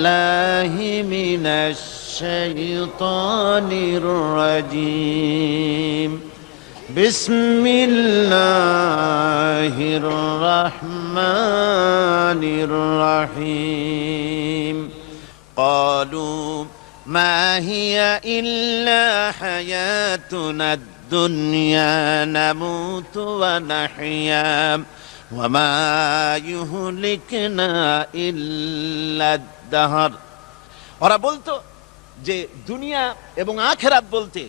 বিল্লাহি মিনাশ শাইতানির রাজিম। বিসমিল্লাহির রহমানির রহিম। ক্বালু মা হিয়া ইল্লা হায়াতুনাদ দুনিয়া নামুতু ওয়া নাহইয়া ওয়া মা ইউহলিকুনা ইল্লাদ দাহর। ওরা বলতো যে দুনিয়া এবং আখিরাত বলতে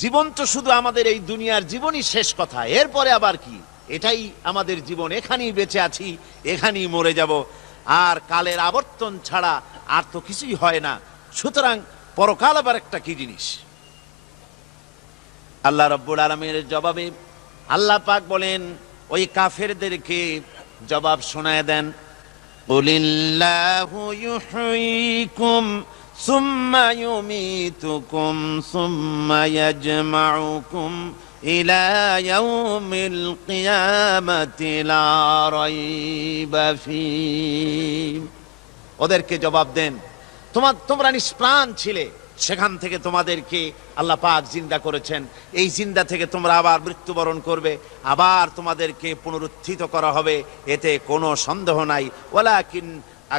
জীবন তো শুধু আমাদের এই দুনিয়ার জীবনই শেষ কথা, এরপরে আবার কি? এটাই আমাদের জীবন, এখানেই বেঁচে আছি, এখানেই মরে যাব, আর কালের আবর্তন ছাড়া আর তো কিছুই হয় না। সুতরাং পরকাল আবার একটা কি জিনিস? আল্লাহ রাব্বুল আলামিনের জবাবে আল্লাহ পাক বলেন, ওই কাফেরদেরকে জবাব শোনায় দেন, কুলিল্লাহু ইউহয়িকুম সুম্মা ইউমীতুকুম সুম্মা ইয়াজমাউকুম ইলা ইয়াউমিল কিয়ামাতি লা রাইবা ফীহ। ওদেরকে জবাব দেন, তোমরা নিষ্প্রাণ ছিলে, সেখান থেকে তোমাদেরকে আল্লাহ পাক জিন্দা করেছেন, এই জিন্দা থেকে তোমরা আবার মৃত্যুবরণ করবে, আবার তোমাদেরকে পুনরুত্থিত করা হবে, এতে কোনো সন্দেহ নাই। ওয়ালাকিন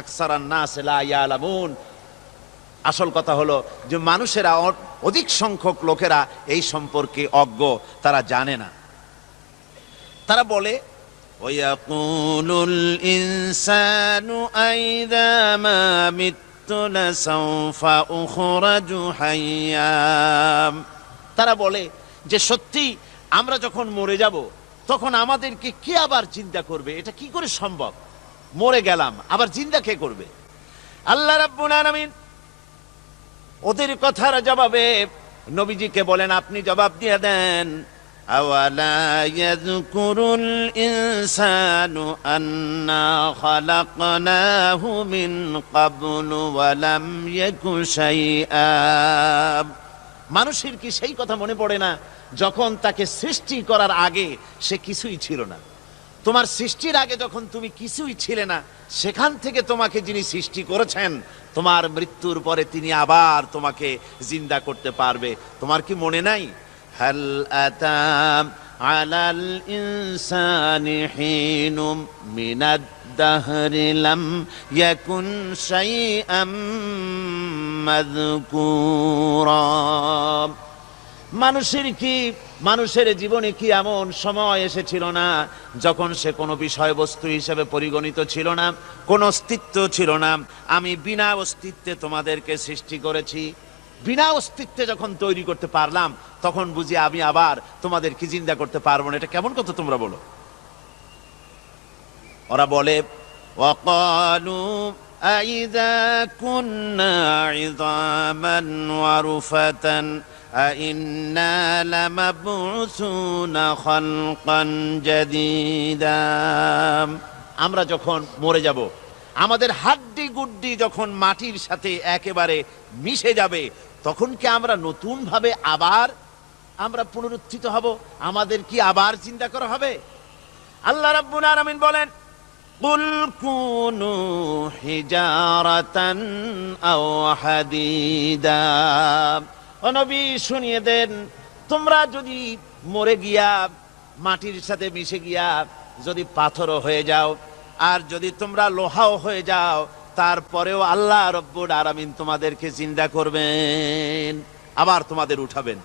আকসারান নাস লা ইয়ালামুন। আসল কথা হলো যে মানুষেরা, অধিক সংখ্যক লোকেরা এই সম্পর্কে অজ্ঞ, তারা জানে না। তারা বলে, ওয়ায়াকুলুল ইনসানু আইযা মা মিততু লাসাউফা উখরাজু হাইয়্যা। তারা বলে যে সত্যি আমরা যখন মরে যাব তখন আমাদেরকে কে আবার জিন্দা করবে? এটা কি করে সম্ভব? মরে গেলাম, আবার জিন্দা কে করবে? আল্লাহ রাব্বুল আলামিন ওদের কথার জবাবে নবীজিকে বলেন, আপনি জবাব দিয়ে দেন, আওয়ালা ইয়াযকুরুল ইনসানু আন্না খালাকনাহু মিন ক্বাবলু ওয়া লাম ইয়াকু শাইআ। মানুষের কি সেই কথা মনে পড়ে না যখন তাকে সৃষ্টি করার আগে সে কিছুই ছিল না? তোমার সৃষ্টির আগে যখন তুমি কিছুই ছিলে না, সেখান থেকে তোমাকে যিনি সৃষ্টি করেছেন, তোমার মৃত্যুর পরে তিনি আবার তোমাকে জিন্দা করতে পারবে। তোমার কি মনে নাই? হাল আতা আলাল ইনসানি হিনুম মিনাদ দাহরি লাম ইয়াকুন শাইআম মাযকুরা। মানুষের জীবনে কি এমন সময় এসেছিল না যখন সে কোনো বিষয়বস্তু হিসেবে পরিগণিত ছিল না, কোনো অস্তিত্ব ছিল না? আমি বিনা অস্তিত্বে তোমাদেরকে সৃষ্টি করেছি, বিনা অস্তিত্বে যখন তৈরি করতে পারলাম তখন বুঝি আমি আবার তোমাদেরকে জিন্দা করতে পারবো না? এটা কেমন কথা তোমরা বলো? ওরা বলে, ওয়াকালু আইযা কুন্না ইযামান ওয়া রুফাতান আইন্না লামাবউসুনা খালকান জাদীদা। আমরা যখন মরে যাব, আমাদের হাড্ডি গুড্ডি যখন মাটির সাথে একেবারে মিশে যাবে, তখন কি আমরা নতুন ভাবে আবার পুনরুত্থিত হব? আমাদের কি আবার চিন্তা করা হবে? আল্লাহ রাব্বুল আলামিন বলেন, কুল কুনু হিজারাতান আও হাদিদা। ও নবী, শুনিয়ে দেন, তোমরা যদি মরে গিয়া মাটির সাথে মিশে গিয়া যদি পাথরও হয়ে যাও, আর যদি তোমরা লোহাও হয়ে যাও, তারপরেও আল্লাহ রব্বুল আলামিন তোমাদেরকে জিন্দা করবেন, আবার তোমাদের উঠাবেন।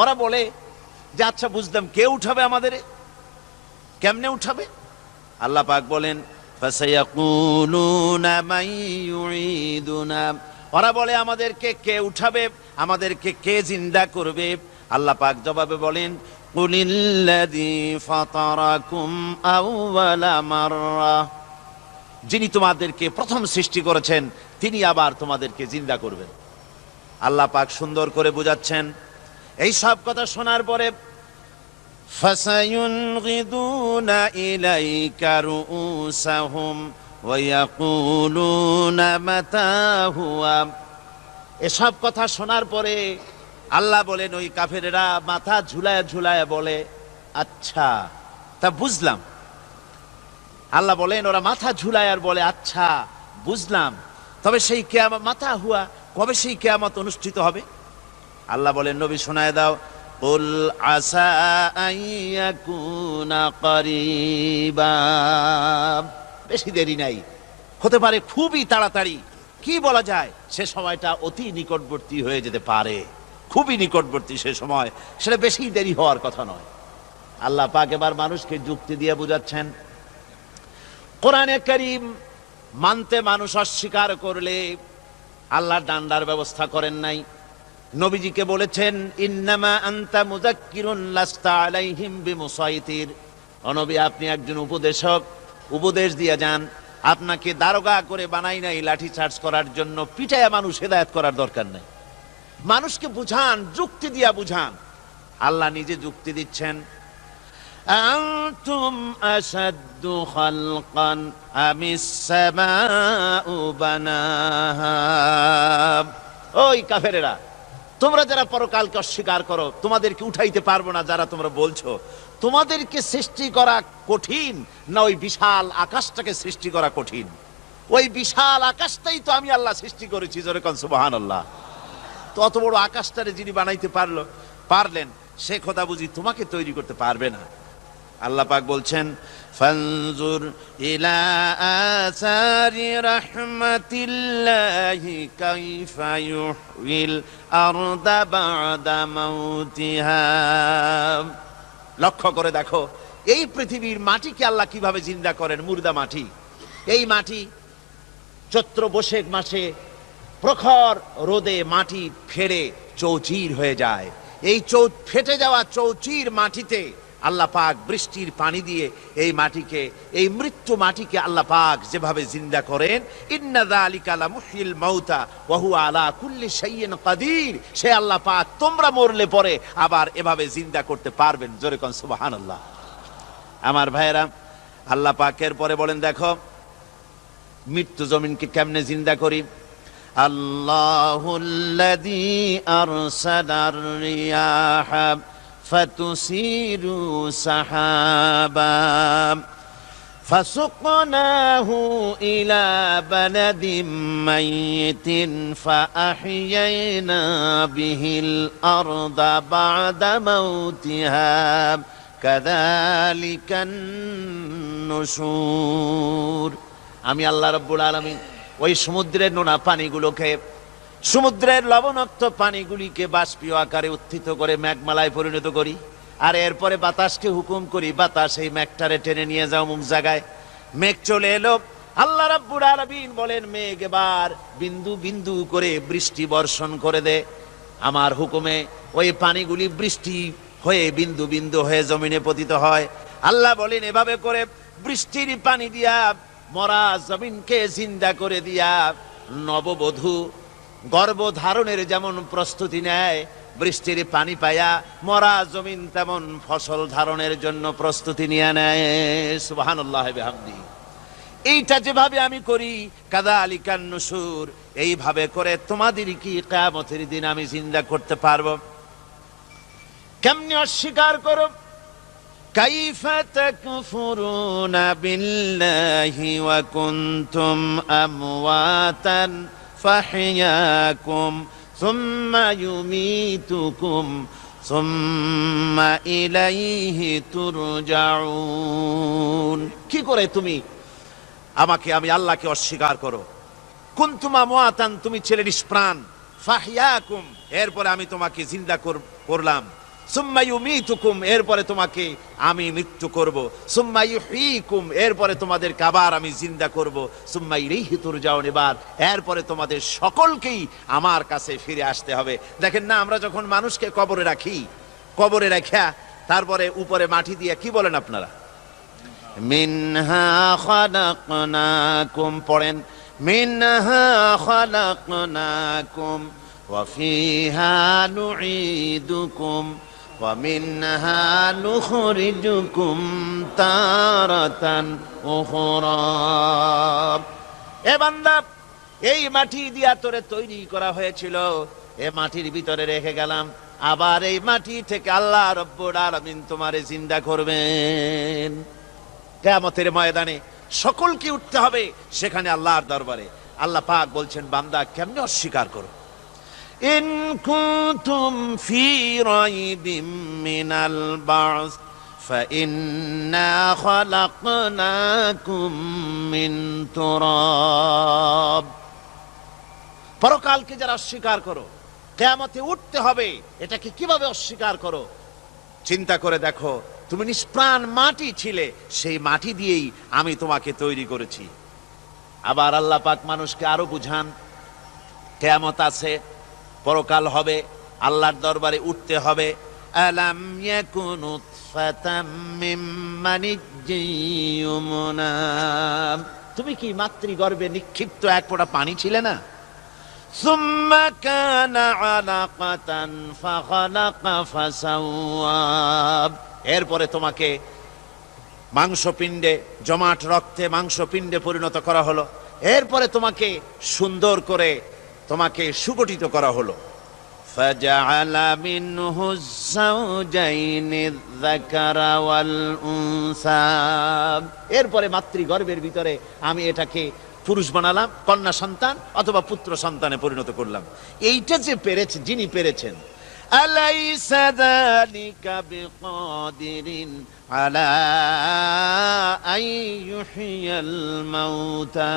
ওরা বলে যে আচ্ছা বুঝলাম, কে উঠাবে আমাদের? কেমনে উঠাবে? আল্লাহ পাক বলেন, ফাসায়াকুলুনা মান ইউঈদুনা। ওরা বলে আমাদেরকে কে উঠাবে, আমাদেরকে কে জিন্দা করবে? আল্লাহ পাক জবাবে বলেন, কুলিল্লাযী ফাতারাকুম আউওয়ালা মাররা। যিনি তোমাদেরকে প্রথম সৃষ্টি করেছেন তিনি আবার তোমাদেরকে জিন্দা করবেন। আল্লাহ পাক সুন্দর করে বুঝাচ্ছেন। এই সব কথা শোনার পরে ফাসায়ুনগিদুনা ইলাইকা রুউসাহুম ওয়া ইয়াকুলুনা মাতা হুয়া। এসব কথা শোনার পরে আল্লাহ বলেন, ওই কাফেরেরা মাথা ঝুলায় ঝুলায় বলে, আচ্ছা তা বুঝলাম। আল্লাহ বলেন, ওরা মাথা ঝুলায় আর বলে, আচ্ছা বুঝলাম, তবে সেই কিয়ামত মাতা হুয়া, কবে সেই কিয়ামত অনুষ্ঠিত হবে? আল্লাহ বলেন, নবী শোনায় দাও, কুল আসা আইয়াকুনা করিবা, বেশি দেরি নাই, হতে পারে খুবই তাড়াতাড়ি। কি বলা যায়, সে সময়টা অতি নিকটবর্তী হয়ে যেতে পারে, খুবই নিকটবর্তী সে সময়, সেটা বেশি দেরি হওয়ার কথা নয়। আল্লাহ পাক এবার মানুষকে যুক্তি দিয়ে বুঝাচ্ছেন, কোরআনে কারীম মানতে মানুষ অস্বীকার করলে আল্লাহ ডান্ডার ব্যবস্থা করেন নাই। নবীজিকে বলেছেন, ইন্নামা আনতা মুযাক্কিরুন লাস্তা আলাইহিম বিমুসাইতির, ও নবী আপনি একজন উপদেশক, উপদেশ দিয়ে যান, আপনাকে দারোগা করে বানাই নাই লাঠি চার্জ করার জন্য, পিটায়া মানুষ হেদায়েত করার দরকার নেই। মানুষকে বুঝান, যুক্তি দিয়া বুঝান। আল্লাহ নিজে যুক্তি দিচ্ছেন, আনতুম আশাদ্দু খালকান আমিস সামাউ বানাহা, ওই কাফেরেরা, তোমরা যারা পরকালকে অস্বীকার করো, তোমাদেরকে উঠাইতে পারবো না যারা তোমরা বলছো, তোমাদেরকে সৃষ্টি করা কঠিন না ওই বিশাল আকাশটাকে সৃষ্টি করা কঠিন? ওই বিশাল আকাশটাই তো আমি আল্লাহ সৃষ্টি করেছি, জোরে কোন সুবহানাল্লাহ। তো অত বড় আকাশটারে যিনি বানাইতে পারলেন, সে খোদা বুঝি তোমাকে তৈরি করতে পারবে না? আল্লাহ পাক বলছেন, ফানজুর ইলা আসারি রাহমাতিল্লাহি কাইফা ইউহিল আরদা বাদা মাউতিহা, লক্ষ্য করে দেখো এই পৃথিবীর মাটিকে আল্লাহ কিভাবে জিন্দা করেন, মুর্দা মাটি। এই মাটি চৈত্র বৈশাখ মাসে প্রখর রোদে মাটি ফেড়ে চৌচির হয়ে যায়। এই ফেটে যাওয়া চৌচির মাটিতে আল্লাহ পাক বৃষ্টির পানি দিয়ে এই মাটিকে, এই মৃত্যু মাটিকে আল্লাহ পাক যেভাবে জিন্দা করেন, ইন্না যালিকা লামুহয়িল মাউতা ওয়া হুয়া আলা কুল্লি শাইইন কাদির, সে আল্লাহ পাক তোমরা মরলে পরে আবার এভাবে জিন্দা করতে পারবেন, জোরে কোন সুবহানাল্লাহ। আমার ভাইয়েরা, আল্লাহ পাকের পরে বলেন, দেখো মৃত্যু জমিনকে কেমনে জিন্দা করি। আল্লাহুল্লাযী আরসালার রিয়াহা ফাতুসিরু সাহাবা ফাসুকনাহু ইলা বালাদিম মাইয়িতিন ফাআহইয়ানা বিহিল আরদা বা'দা মাউতিহা কাযালিকান নুশুর। আমি আল্লাহ রাব্বুল আলামিন ওই সমুদ্রের নোনা পানিগুলোকে, সমুদ্রের লবণাক্ত পানিগুলিকে বাষ্পীয় আকারে উত্থিত করে মেঘমালায় পরিণত করি, আর এরপরে বাতাসকে হুকুম করি, বাতাস এই মেঘটারে টেনে নিয়ে যাও মুখ জায়গায়। মেঘ চলে এলো, আল্লাহ রাব্বুল আলামিন বলেন, মেঘ এবার বিন্দু বিন্দু করে বৃষ্টি বর্ষণ করে দে। আমার হুকুমে ওই পানিগুলি বৃষ্টি হয়ে বিন্দু বিন্দু হয়ে জমিনে পতিত হয়। আল্লাহ বলেন, এভাবে করে বৃষ্টির পানি দিয়া মরা জমিনকে জিন্দা করে দিয়া নববধূ গর্ভধারণের যেমন প্রস্তুতি নেয়, বৃষ্টির পানি পায়া মরা জমিন তেমন ফসল ধারণের জন্য প্রস্তুতি নিয়ে নেয়। সুবহানাল্লাহ বিহামদি। এইটা যেভাবে আমি করি, কাযালিকান নুশুর, এইভাবে করে তোমাদের কি কিয়ামতের দিন আমি জিন্দা করতে পারবো? কেমনে অস্বীকার করো? কাইফা তাকফুরুনা বিল্লাহি ওয়া কুনতুম আমওয়াতান ফাহইয়াকুম সুম্মা ইউমীতুকুম সুম্মা ইলাইহি তুরজাউন। কি করে তুমি আমি আল্লাহকে অস্বীকার করো? কুনতুম আমওয়াতান, তুমি ছিলে নিষ্প্রাণ, ফাহইয়াকুম, এরপরে আমি তোমাকে জিন্দা করলাম, সুম্মা ইউমীতুকুম, এরপরে তোমাকে আমি মৃত্যু করব, সুম্মা ইউহয়ীকুম, এরপরে তোমাদেরকে আবার আমি জিন্দা করব, সুম্মা ইলাইহি তুরজাউন, এবার এরপরে তোমাদের সকলকেই আমার কাছে ফিরে আসতে হবে। দেখেন না, আমরা যখন মানুষকে কবরে রাখি, কবরে রাখা তারপরে উপরে মাটি দিয়ে কি বলেন আপনারা? মিনহা খালাকনাকুম, পড়েন, মিনহা খালাকনাকুম ওয়া ফিহা নুঈদুকুম ওয়া মিনহা নুখরিজুকুম তারাতান উখরা। এ বান্দা, এই মাটি দিয়া তোরে তৈরি করা হয়েছিল, এ মাটির ভিতরে রেখে গেলাম, আবার এই মাটি থেকে আল্লাহ রাব্বুল আলামিন তোমারে জিন্দা করবেন। কিয়ামতের ময়দানে সকলকে উঠতে হবে সেখানে আল্লাহর দরবারে। আল্লাহ পাক বলছেন, বান্দা কেমনে অস্বীকার করো। ইন কুনতুম ফি রাইবিম মিনাল বা'স فإنا خلقناكم من تراب। পরকালকে যারা অস্বীকার করো, কিয়ামতে উঠতে হবে, এটাকে কিভাবে অস্বীকার করো? চিন্তা করে দেখো, তুমি নিষ্প্রাণ মাটি ছিলে, সেই মাটি দিয়েই আমি তোমাকে তৈরি করেছি। আবার আল্লাহ পাক মানুষকে আরো বুঝান, কিয়ামত আছে, পরকাল হবে, আল্লাহর দরবারে উঠতে হবে। আলাম ইয়াকুন নুতফাতাম মিন মানিজ্জিন ইউমনা। তুমি কি মাতৃগর্ভে নিক্ষিপ্ত এক ফোঁটা পানি ছিলে না? সুম্মা কানা আলাকাতান ফাখালাকা ফাসাওয়া। এরপরে তোমাকে মাংসপিণ্ডে, জমাট রক্তে মাংসপিণ্ডে পরিণত করা হলো। এরপরে তোমাকে সুন্দর করে তোমাকে সুগঠিত করা হলো। ফাজআলা মিনহু যাওজাইনি যাকারা ওয়াল উনসা। এরপরে মাতৃগর্ভের ভিতরে আমি এটাকে পুরুষ বানালাম, কন্যা সন্তান অথবা পুত্র সন্তানে পরিণত করলাম। এইটা যে পেরেছে, যিনি পেরেছেন, আলাইসা যালিকা বিকাদিরিন আলা আইয়ুহিয়াল মাউতা।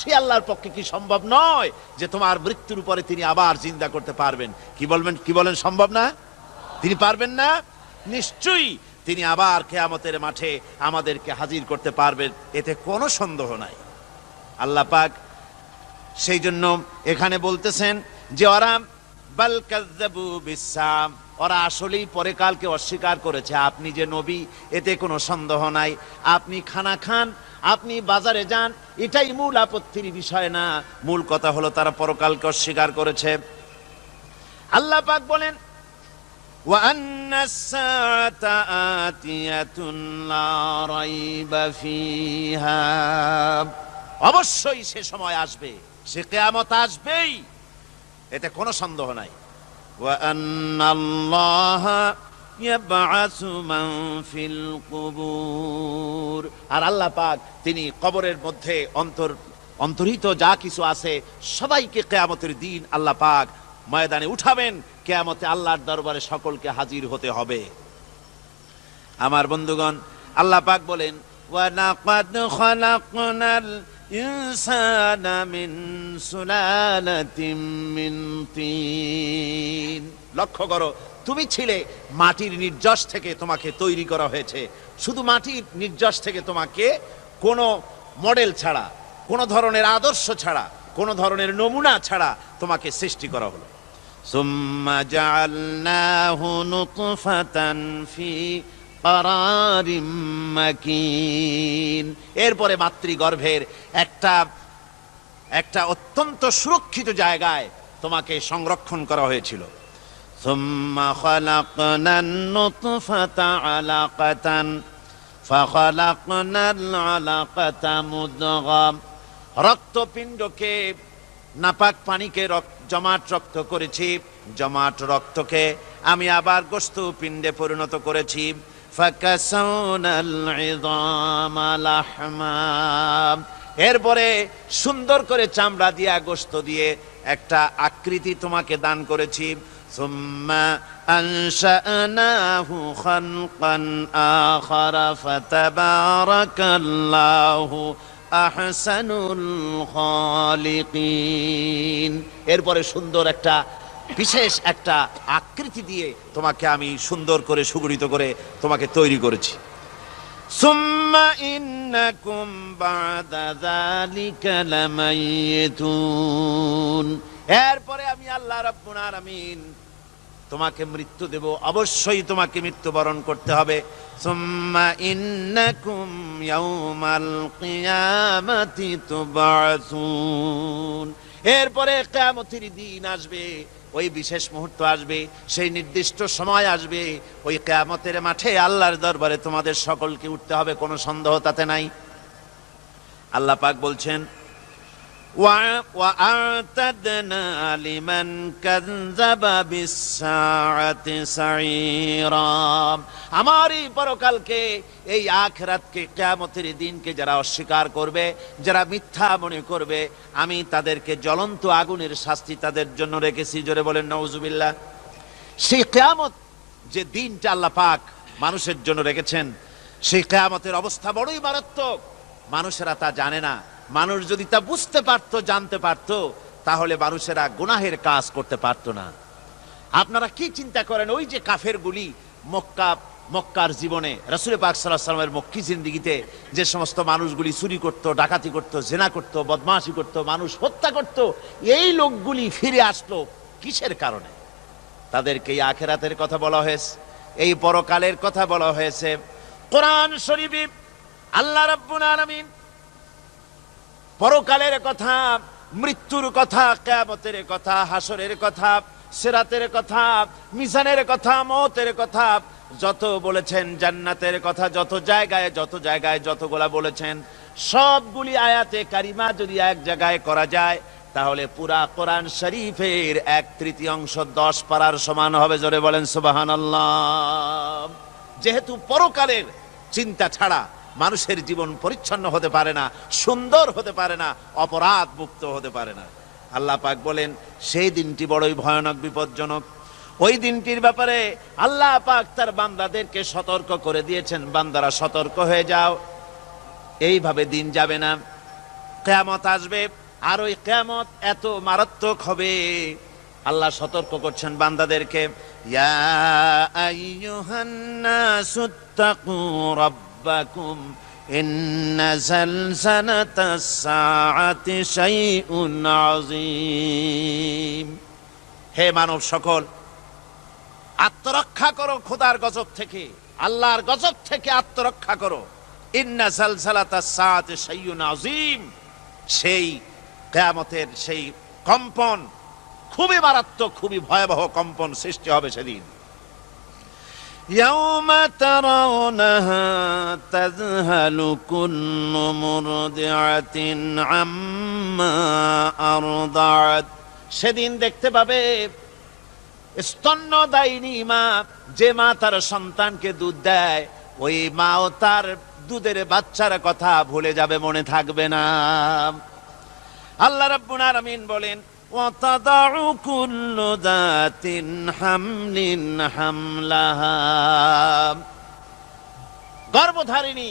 সে আল্লাহর পক্ষে কি সম্ভব নয় যে তোমার মৃত্যুর উপরে তিনি আবার জিন্দা করতে পারবেন? কি বলেন সম্ভব না? তিনি পারবেন না? নিশ্চয়ই তিনি আবার কিয়ামতের মাঠে আমাদেরকে হাজির করতে পারবেন, এতে কোনো সন্দেহ নাই। আল্লাহ পাক সেই জন্য এখানে বলতেছেন যে ওরা বাল কাযযাবু বিসসাম, ওরা আসলেই পরকালকে অস্বীকার করেছে। আপনি যে নবী, এতে কোনো সন্দেহ নাই। আপনি খানা খান, আপনি বাজারে যান, এটাই মূল আপত্তির বিষয় না। মূল কথা হলো তারা পরকালকে অস্বীকার করেছে। আল্লাহ পাক বলেন, ওয়া আন্নাস সাআতা আতিয়াতুন লা রাইবা ফিহা। অবশ্যই সে সময় আসবে, সে কিয়ামত আসবেই, এতে কোনো সন্দেহ নাই। ওয়া আন্নাল্লাহা ইয়াবআসু মান ফিল কুবুর। আর আল্লাহ পাক তিনি কবরের মধ্যে অন্তর্হিত যা কিছু আছে সবাইকে কিয়ামতের দিন আল্লাহ পাক ময়দানে উঠাবেন। কিয়ামতে আল্লাহর দরবারে সকলকে হাজির হতে হবে। আমার বন্ধুগণ, আল্লাহ পাক বলেন, ওয়া লাকাদ খালাকনাল ইনসানা মিন সুলালাতিন মিন তিন। লক্ষ্য করো, তুমি ছিলে মাটির নির্যাস থেকে তোমাকে তৈরি করা হয়েছে। শুধু মাটির নির্যাস থেকে তোমাকে কোনো মডেল ছাড়া, কোনো ধরনের আদর্শ ছাড়া, কোনো ধরনের নমুনা ছাড়া তোমাকে সৃষ্টি করা হলো। সুম্মা জাআলনাহু নুতফাতান ফি কারারিম মাকিন। এরপরে মাতৃগর্ভের একটা অত্যন্ত সুরক্ষিত জায়গায় তোমাকে সংরক্ষণ করা হয়েছিল। সুম্মা খালাকনান নুতফাতা আলাকাতান ফাখালাকনাল আলাকাতা মুদগাম। রক্তপিণ্ডকে, নাপাক পানিকে জমাট রক্ত করেছি, জমাট রক্তকে আমি আবার গোশত পিণ্ডে পরিণত করেছি। ফাকাসাউনাল ইযামা লাহমা। এরপরে সুন্দর করে চামড়া দিয়ে, গোশত দিয়ে একটা আকৃতি তোমাকে দান করেছি। সুম্মা আনশানাহু খালকান আখারা ফাতাবারাকাল্লাহু আহসানুল খালিকিন। এরপরে সুন্দর একটা বিশেষ একটা আকৃতি দিয়ে তোমাকে আমি সুন্দর করে সুগঠিত করে তোমাকে তৈরি করেছি। সুম্মা ইন্নাকুম বা'দা যালিকা লামাইতুন। এরপরে আমি আল্লাহ রাব্বুল আলামিন তোমাকে মৃত্যু দেব, অবশ্যই তোমাকে মৃত্যুবরণ করতে হবে। সুম্মা ইন্নাকুম ইয়াউমাল কিয়ামাতি তুবআসুন। এরপরে কিয়ামতের দিন আসবে, ওই বিশেষ মুহূর্ত আসবে, সেই নির্দিষ্ট সময় আসবে, ওই কিয়ামতের মাঠে আল্লাহর দরবারে তোমাদের সকলকে উঠতে হবে, কোনো সন্দেহ তাতে নাই। আল্লাহ পাক বলছেন, وأعتدنا لمن كذب بالساعة سعيرا। আমার এই পরকালকে, এই আখিরাতকে, কিয়ামতের দিনকে যারা অস্বীকার করবে, যারা মিথ্যা মনে করবে, আমি তাদেরকে জ্বলন্ত আগুনের শাস্তি তাদের জন্য রেখেছি। জোরে বলেন নাউজুবিল্লাহ। সেই কিয়ামত যে দিনটা আল্লাহ পাক মানুষের জন্য রেখেছেন, সেই কিয়ামতের অবস্থা বড়ই মারাত্মক। মানুষেরা তা জানে না। মানুষ যদি তা বুঝতে পারত, জানতে পারত, তাহলে মানুষেরা গুনাহের কাজ করতে পারত না। আপনারা কি চিন্তা করেন, ওই যে কাফেরগুলি মক্কার জীবনে, রাসূল পাক সাল্লাল্লাহু আলাইহি ওয়াসাল্লামের মক্কি জিন্দেগিতে যে সমস্ত মানুষগুলি চুরি করত, ডাকাতি করত, জেনা করত, বদমাশি করত, মানুষ হত্যা করত, এই লোকগুলি ফিরে আসলো কিসের কারণে? তাদেরকে এই আখিরাতের কথা বলা হয়েছে, এই পরকালের কথা বলা হয়েছে। কোরআন শরীফে আল্লাহ রাব্বুল আলামিন পরকালের কথা, মৃত্যুর কথা, কিয়ামতের কথা, হাসরের কথা, সিরাতের কথা, মিজানের কথা, মওতের কথা যত বলেছেন, জান্নাতের কথা যত জায়গায় যতগুলা বলেছেন, সবগুলি আয়াতে কারিমা যদি এক জায়গায় করা যায়, তাহলে পুরা কোরআন শরীফের 1/3 10 পারার সমান হবে। জোরে বলেন সুবহানাল্লাহ। যেহেতু পরকালের চিন্তা ছাড়া মানুষের জীবন পরিচ্ছন্ন হতে পারে না, সুন্দর হতে পারে না, অপরাধ মুক্ত হতে পারে না। আল্লাহ পাক বলেন সেই দিনটি বড়ই ভয়ানক, বিপজ্জনক। ওই দিনটির ব্যাপারে আল্লাহ পাক তার বান্দাদেরকে সতর্ক করে দিয়েছেন, বান্দারা সতর্ক হয়ে যাও, এইভাবে দিন যাবে না, কিয়ামত আসবে। আর ওই কিয়ামত এত মারাত্মক হবে, আল্লাহ সতর্ক করছেন বান্দাদেরকে। ইয়া আইয়ুহান নাসুত্তাকু রাব্বাকুম ইন্না যালযালাতাস সাআতি শাইউন আযীম। হে মানব সকল, আত্মরক্ষা করো খোদার গজব থেকে, আল্লাহর গজব থেকে আত্মরক্ষা করো। ইন্না যালযালাতাস সাআতি শাইউন আযীম, সেই কিয়ামতের সেই কম্পন খুবই মারাত্মক, খুবই ভয়াবহ কম্পন সৃষ্টি হবে সেদিন। ইয়াউমা তারাউনাহা তাযহালু কুল্লু মুরদিআতিন আম্মা আরদাআত। সেদিন দেখতে পাবে স্তন্যদায়িনী মা, যে মা তার সন্তানকে দুধ দেয়, ওই মাও তার দুধের বাচ্চার কথা ভুলে যাবে, মনে থাকবে না। আল্লাহ রাব্বুল আলামিন বলেন ওয়াতাদাউ কুল্লু যাতিন হামলিন হামলাহা। গর্ভধারিণী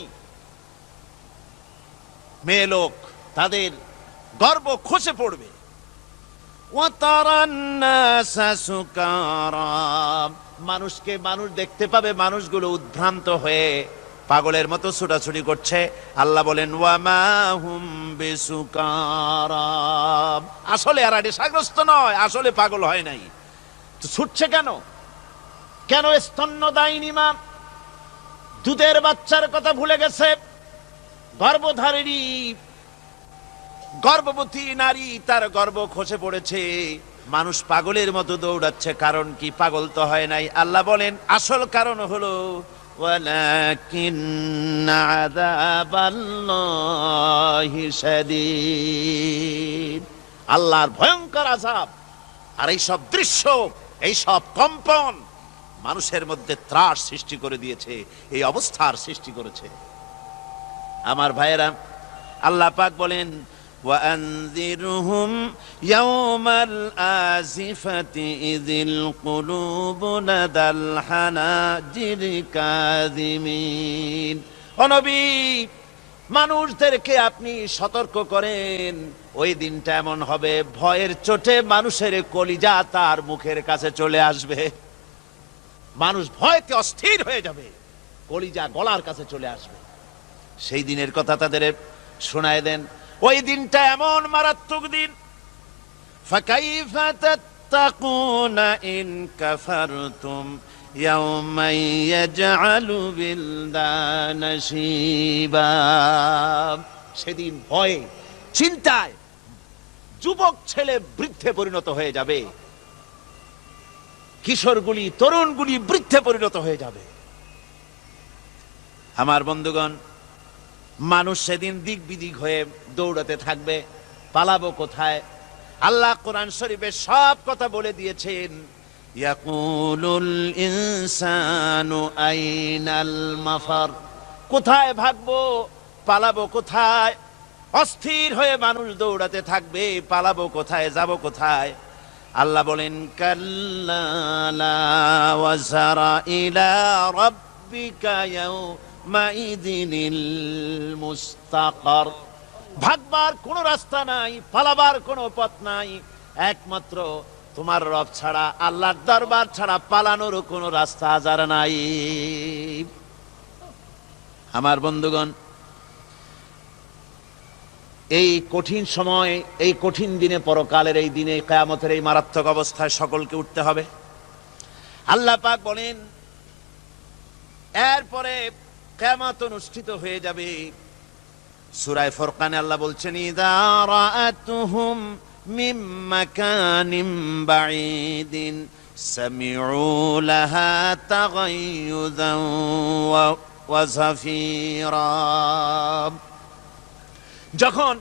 মেয়ে লোক, তাদের গর্ভ খসে পড়বে। ওয়াতারান নাসা সুকারা, মানুষকে মানুষ দেখতে পাবে, মানুষগুলো উদ্ভ্রান্ত হয়ে পাগলের মতো ছুটাছুটি করছে। আল্লাহ বলেন ওয়ামা হুম বিসুকারা, আসলে আর নেশাগ্রস্ত নয়, আসলে পাগল হয় নাই। তো ছুটছে কেন? কেন? স্তন্যদায়িনী মা দুধের বাচ্চার কথা ভুলে গেছে। গর্ভধারিণী গর্ভবতী নারী, তার গর্ভ খসে পড়েছে, মানুষ পাগলের মতো দৌড়াচ্ছে। কারণ কি? পাগল তো হয় নাই। আল্লাহ বলেন আসল কারণ হলো ওয়ালাকিন্না আযাবাল্লাহি শাদীদ, আল্লাহর ভয়ঙ্কর আযাব। আর এই সব দৃশ্য, এই সব কম্পন মানুষের মধ্যে ত্রাস সৃষ্টি করে দিয়েছে, এই অবস্থার সৃষ্টি করেছে। আমার ভাইয়েরা, আল্লাহ পাক বলেন وأنذرهم يوم الآزفة إذ القلوب لدى الحناجر كاظمين। ও নবী, মানুষদেরকে আপনি সতর্ক করেন, ওই দিনটা এমন হবে, ভয়ের চোটে মানুষের কলিজা তার মুখের কাছে চলে আসবে। মানুষ ভয়তে অস্থির হয়ে যাবে, কলিজা গলার কাছে চলে আসবে। সেই দিনের কথা তাদের শোনায় দেন। ওই দিনটা এমন মারাত্মক দিন। ফাকাইফা তাত্তাকুনা ইন কাফারতুম ইয়াওমা ইয়াজআলু বিলদানা শিবা। সেদিন ভয়ে, চিন্তায় যুবক ছেলে বৃদ্ধে পরিণত হয়ে যাবে, কিশোরগুলি, তরুণগুলি বৃদ্ধে পরিণত হয়ে যাবে। আমার বন্ধুগণ, মানুষ সেদিন দিক বিদিক হয়ে দৌড়াতে থাকবে, পালাবো কোথায়? আল্লাহ কোরআন শরীফে সব কথা বলে দিয়েছেন। ইয়াকুলুল ইনসানু আইনাল মাফার, কোথায় ভাগবো, পালাবো কোথায়? অস্থির হয়ে মানুষ দৌড়াতে থাকবে, পালাবো কোথায়, যাব কোথায়? আল্লাহ বলেন কাল্লা লা ওয়াজারা ইলা রাব্বিকা ইয়াউমাইযিনিল মুস্তাকার। ভাগবার কোনো রাস্তা নাই, পালাবার কোনো পথ নাই, একমাত্র তোমার রব ছাড়া, আল্লাহর দরবার ছাড়া পালানোর কোনো রাস্তা আজার নাই। আমার বন্ধুগণ, এই কঠিন সময়, এই কঠিন দিনে, পরকালের এই দিনে, কিয়ামতের এই মারাত্মক অবস্থায় সকলকে উঠতে হবে। আল্লাহ পাক বলেন এরপরে কিয়ামত অনুষ্ঠিত হয়ে যাবে। সূরা ফুরকানে আল্লাহ বলছেন ইযা রাআতুহুম মিন মাকানিন বাঈদিন সামিউ লাহা তাগায়ুযান ওয়া যাফীরা। যখন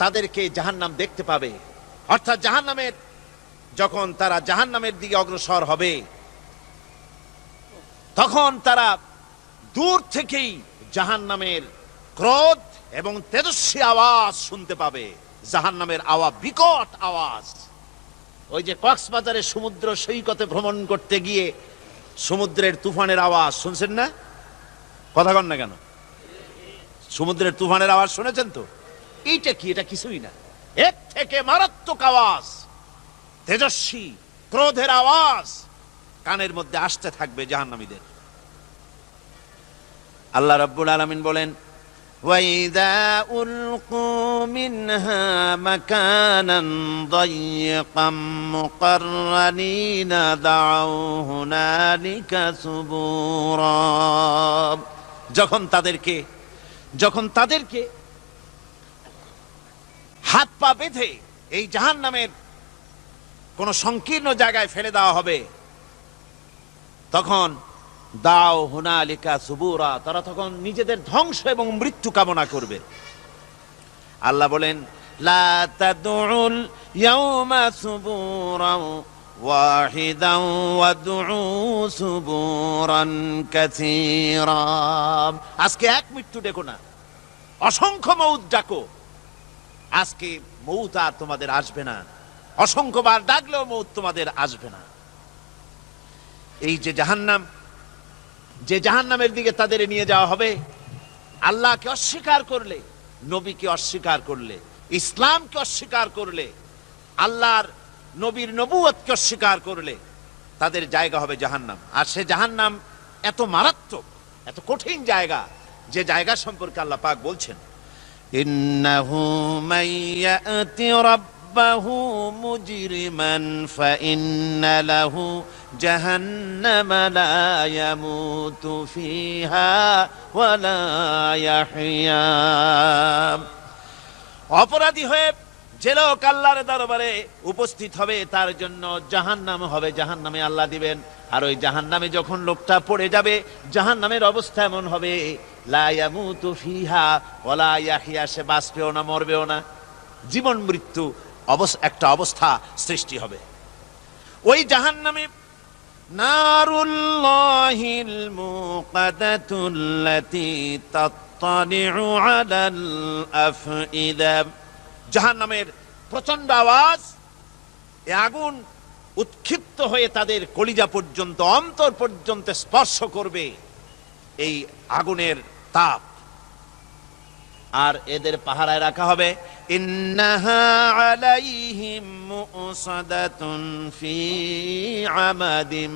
তাদেরকে জাহান্নাম দেখতে পাবে, অর্থাৎ জাহান্নামের, যখন তারা জাহান্নামের দিকে অগ্রসর হবে, তখন তারা দূর থেকেই জাহান্নামের ক্রোধ এবং তেজস্বী আওয়াজ শুনতে পাবে। জাহান্নামের আওয়াজ, বিকট আওয়াজ। ওই যে কক্সবাজারে সমুদ্র সৈকতে ভ্রমণ করতে গিয়ে সমুদ্রের তুফানের আওয়াজ শুনছেন না? কথা কন না কেন? সমুদ্রের তুফানের আওয়াজ শুনেছেন তো? এইটা কি? এটা কিছুই না, এর থেকে মারাত্মক আওয়াজ, তেজস্বী ক্রোধের আওয়াজ কানের মধ্যে আসতে থাকবে জাহান্নামীদের। আল্লাহ রাব্বুল আলামিন বলেন ওয়াইদা উলকু মিনহা মাকানান দায়্যিকাম মুকাররানিনা দাউ হুনালিকা সুবুরা। যখন তাদেরকে হাত পা বেঁধে এই জাহান্নামের কোন সংকীর্ণ জায়গায় ফেলে দেওয়া হবে, তখন দাও হুনালিকা সুবুরা, তারা তখন নিজেদের ধ্বংস এবং মৃত্যু কামনা করবে। আল্লাহ বলেন লা তাদউল ইয়াউমা সুবুরান ওয়াহিদান ওয়াদউ সুবুরান কাসীরা। আজকে এক মৃত্যু ডেকো না, অসংখ্য মউত ডাকো। আজকে মউত আর তোমাদের আসবে না, অসংখ্যবার ডাকলেও মউত তোমাদের আসবে না। এই যে জাহান্নাম, যে জাহান্নামের দিকে তাদের নিয়ে যাওয়া হবে, আল্লাহকে অস্বীকার করলে, নবীকে অস্বীকার করলে, ইসলামকে অস্বীকার করলে, আল্লাহর নবীর নবুয়তকে অস্বীকার করলে তাদের জায়গা হবে জাহান্নাম। আর সে জাহান্নাম এত মারাত্মক, এত কঠিন জায়গা, যে জায়গা সম্পর্কে আল্লাহ পাক বলছেন ইন্নাহু মাইয়াতি রাব্বাহু মুজরিমান ফাইন্না লাহু জাহান্নামা লা ইয়ামুতু ফিহা ওয়া লা ইয়াহইয়া। অপরাধী হয়ে যে লোক আল্লাহর দরবারে উপস্থিত হবে, তার জন্য জাহান্নাম হবে, জাহান্নামে আল্লাহ দিবেন। আর ওই জাহান্নামে যখন লোকটা পড়ে যাবে, জাহান্নামের অবস্থা এমন হবে লা ইয়ামুতু ফিহা ওয়া লা ইয়াহইয়া, সে বাঁচবেও না, মরবেও না, জীবন মৃত্যু একটা অবস্থা সৃষ্টি হবে। ওই জাহান্নামে নারুল্লাহিল মুকাদাতুল্লাতী তাত্তালিউ আলাল আফইদা। জাহান্নামের প্রচন্ড আওয়াজ, এই আগুন উৎক্ষিপ্ত হয়ে তাদের কলিজা পর্যন্ত, অন্তর পর্যন্ত স্পর্শ করবে এই আগুনের তাপ। আর এদের পাহারায় রাখা হবে ইন্নাহা আলাইহিম মুসাদাতুন ফি আমাদিম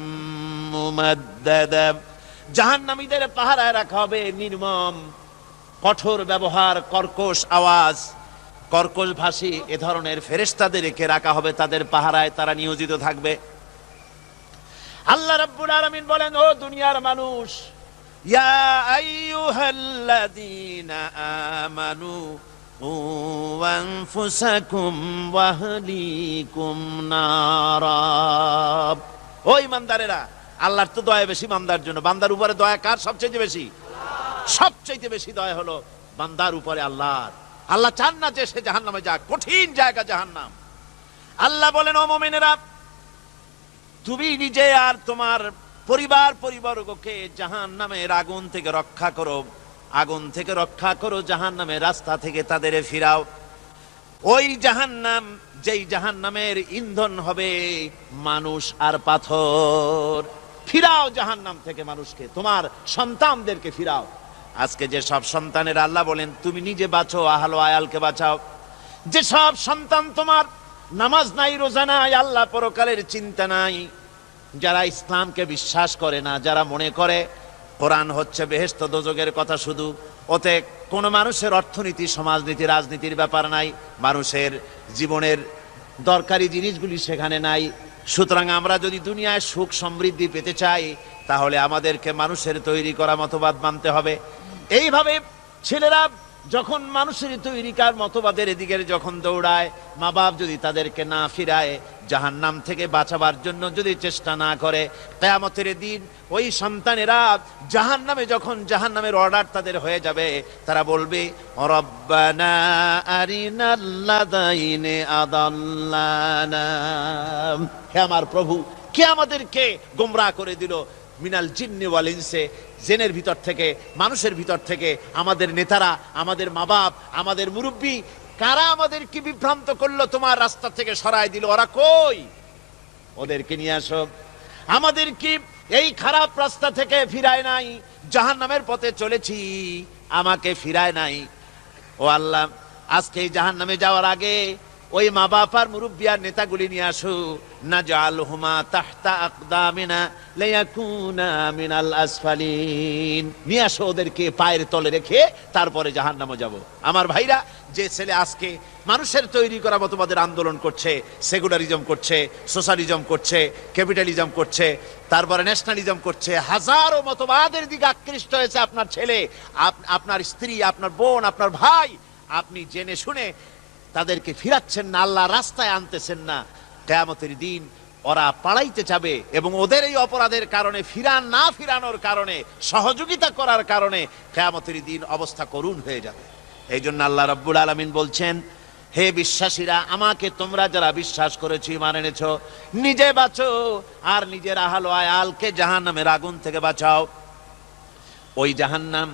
মুমাদ্দাদা। জাহান্নামীদের পাহারায় রাখা হবে নির্মম, কঠোর ব্যবহার, কর্কশ আওয়াজ, কর্কশ ভাষী এ ধরনের ফেরেশতাদেরকে রাখা হবে তাদের পাহারায়, তারা নিয়োজিত থাকবে। আল্লাহ রাব্বুল আলামিন বলেন, ও দুনিয়ার মানুষ, ইয়া আইয়ুহাল্লাযীনা আমানু কু আনফুসাকুম ওয়া আহলিকুম নারা। ও ঈমানদারেরা, আল্লাহর তো দয়া বেশি বান্দার জন্য। বান্দার উপরে দয়া কার সবচেয়ে বেশি? সবচেয়ে বেশি দয়া হলো বান্দার উপরে আল্লাহর। আল্লাহ চান না যে সে জাহান্নামে যাক, কঠিন জায়গা জাহান্নাম। আল্লাহ বলেন, ও মুমিনেরা, তুমি নিজে আর তোমার পরিবারবর্গকে জাহান্নামের আগুন থেকে রক্ষা করো, আগুন থেকে রক্ষা করো, জাহান্নামের রাস্তা থেকে তাদের ফিরাও। ওই জাহান্নাম, যেই জাহান্নামের ইন্ধন হবে মানুষ আর পাথর। ফিরাও জাহান্নাম থেকে মানুষকে, তোমার সন্তানদেরকে ফিরাও। আজকে যে সব সন্তানের আল্লাহ বলেন তুমি নিজে বাঁচো, আহলো আয়ালকে বাঁচাও। যে সব সন্তান তোমার নামাজ নাই, রোজা নাই, আল্লাহ পরকালের চিন্তা নাই, যারা ইসলামকে বিশ্বাস করে না, যারা মনে করে কোরআন হচ্ছে বেহেশত দোজখের কথা শুধু, ওতে কোনো মানুষের অর্থনীতি, সমাজনীতি, রাজনীতির ব্যাপার নাই, মানুষের জীবনের দরকারি জিনিসগুলি সেখানে নাই। সুতরাং আমরা যদি দুনিয়ায় সুখ সমৃদ্ধি পেতে চাই, তাহলে আমাদেরকে মানুষের তৈরি করা মতবাদ মানতে হবে। এইভাবে ছেলেরা যখন মানুষের তৈরিকার মতবাদের এদিকে যখন দৌড়ায়, মা বাপ যদি তাদেরকে না ফিরায়, জাহান্নাম থেকে বাঁচাবার জন্য যদি চেষ্টা না করে, কিয়ামতের দিন ওই সন্তানেরা জাহান্নামে, যখন জাহান্নামের অর্ডার তাদের হয়ে যাবে, তারা বলবে, রব্বানা আরিনাল্লাযাইনি আদাল্লানা, হে আমার প্রভু, কে আমাদেরকে গোমরাহ করে দিল, মিনাল জিন্নি ওয়াল ইনসে, জিনের ভিতর থেকে, মানুষের ভিতর থেকে, আমাদের নেতারা, আমাদের মা বাপ, আমাদের মুরব্বী, কারা আমাদেরকে বিভ্রান্ত করলো, তোমার রাস্তা থেকে সরায় দিল, ওরা কই? ওদেরকে নিয়ে আসো। আমাদেরকে এই খারাপ রাস্তা থেকে ফিরায় নাই, জাহান্নামের পথে চলেছি, আমাকে ফিরায় নাই। ও আল্লাহ, আজকে এই জাহান্নামে যাওয়ার আগে ওই মা বাপ আর মুরব্বী আর নেতাগুলি নিয়ে আসো। নাজআলহুমা তাহতা আকদামিনা লিয়াকুনা মিনাল আসফালিন, নিয়ে আসো ওদেরকে পায়ের তলে রেখে তারপরে জাহান্নামে যাব। আমার ভাইরা, যে ছেলে আজকে মানুষের তৈরি করা মতবাদের আন্দোলন করছে, সেকুলারিজম করছে, সোশ্যালিজম করছে, ক্যাপিটালিজম করছে, তারপরে ন্যাশনালিজম করছে, হাজারো মতবাদের দিকে আকৃষ্ট হয়েছে আপনার ছেলে, আপনার স্ত্রী, আপনার বোন, আপনার ভাই, আপনি জেনে শুনে তাদেরকে ফিরাচ্ছেন না, আল্লাহ রাস্তায় আনতেছেন না। কিয়ামতের দিন ওরা পালাইতে যাবে, এবং ওদের এই অপরাধের কারণে, না ফিরানোর কারণে, সহযোগিতা করার কারণে কিয়ামতের দিন অবস্থা করুণ হয়ে যাবে। এই জন্য আল্লাহ রাব্বুল আলামিন বলছেন, হে বিশ্বাসীরা, আমাকে তোমরা যারা বিশ্বাস করেছো, ঈমান এনেছো, নিজে বাঁচো আর নিজের আহল আয়ালকে জাহান্নামের আগুন থেকে বাঁচাও। ওই জাহান্নাম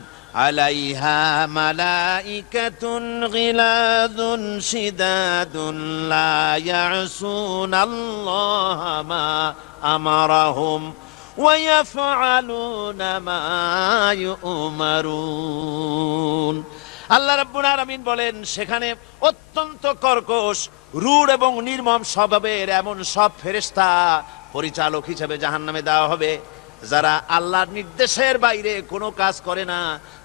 আলাইহা মালাইকাতুন গিলাযুন শিদাদুন লা ইয়াসুনাল্লাহা মা আমারাহুম ওয়া ইয়াফআলুনা মা ইউমারুন। আল্লাহ রাব্বুল আলামিন বলেন, সেখানে অত্যন্ত কর্কশ, রূঢ় এবং নির্মম স্বভাবের এমন সব ফেরেশতা পরিচালক হিসেবে জাহান্নামে দেওয়া হবে, যারা আল্লাহর নির্দেশের বাইরে কোনো কাজ করে না,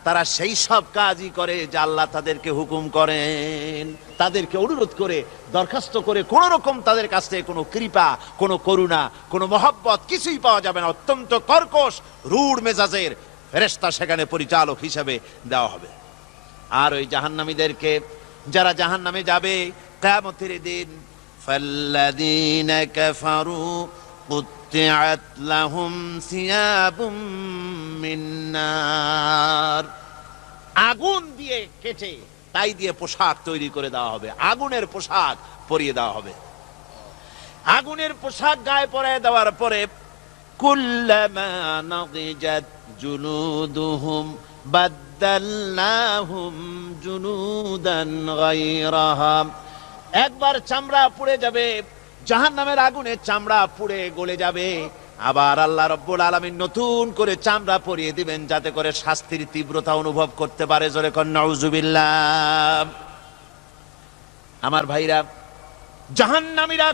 তারা সেই সব কাজই করে যা আল্লাহ তাদেরকে হুকুম করেন। তাদেরকে অনুরোধ করে, দরখাস্ত করে কোন রকম তাদের কাছ থেকে কোনো কৃপা, কোনো করুণা, কোনো মহব্বত কিছুই পাওয়া যাবে না। অত্যন্ত কর্কশ, রূঢ় মেজাজের ফেরেশতা সেখানে পরিচালক হিসেবে দেওয়া হবে। আর ওই জাহান্নামীদেরকে, যারা জাহান্নামে যাবে কিয়ামতের দিন, ফাল্লাযীনা কাফারু কুত্তিআত লাহুম সিয়াবুম মিন নার, আগুন দিয়ে কেটে তাই দিয়ে পোশাক তৈরি করে দেওয়া হবে, আগুনের পোশাক পরিয়ে দেওয়া হবে। আগুনের পোশাক গায়ে পরায় দেওয়ার পরে, কুল্লামা নাদিজাত জুলুদুহুম বাদদালনাহুম জুনুদান গায়রাহা, একবার চামড়া পুড়ে যাবে, জাহান্নামের আগুনে চামড়া পুড়ে গলে যাবে, আবার আল্লাহ রাব্বুল আলামিন নতুন করে চামড়া পরিয়ে দিবেন, যাতে করে শাস্তির তীব্রতা অনুভব করতে পারে। জোরে কোন নাউজুবিল্লাহ। আমার ভাইরা, জাহান্নামীরা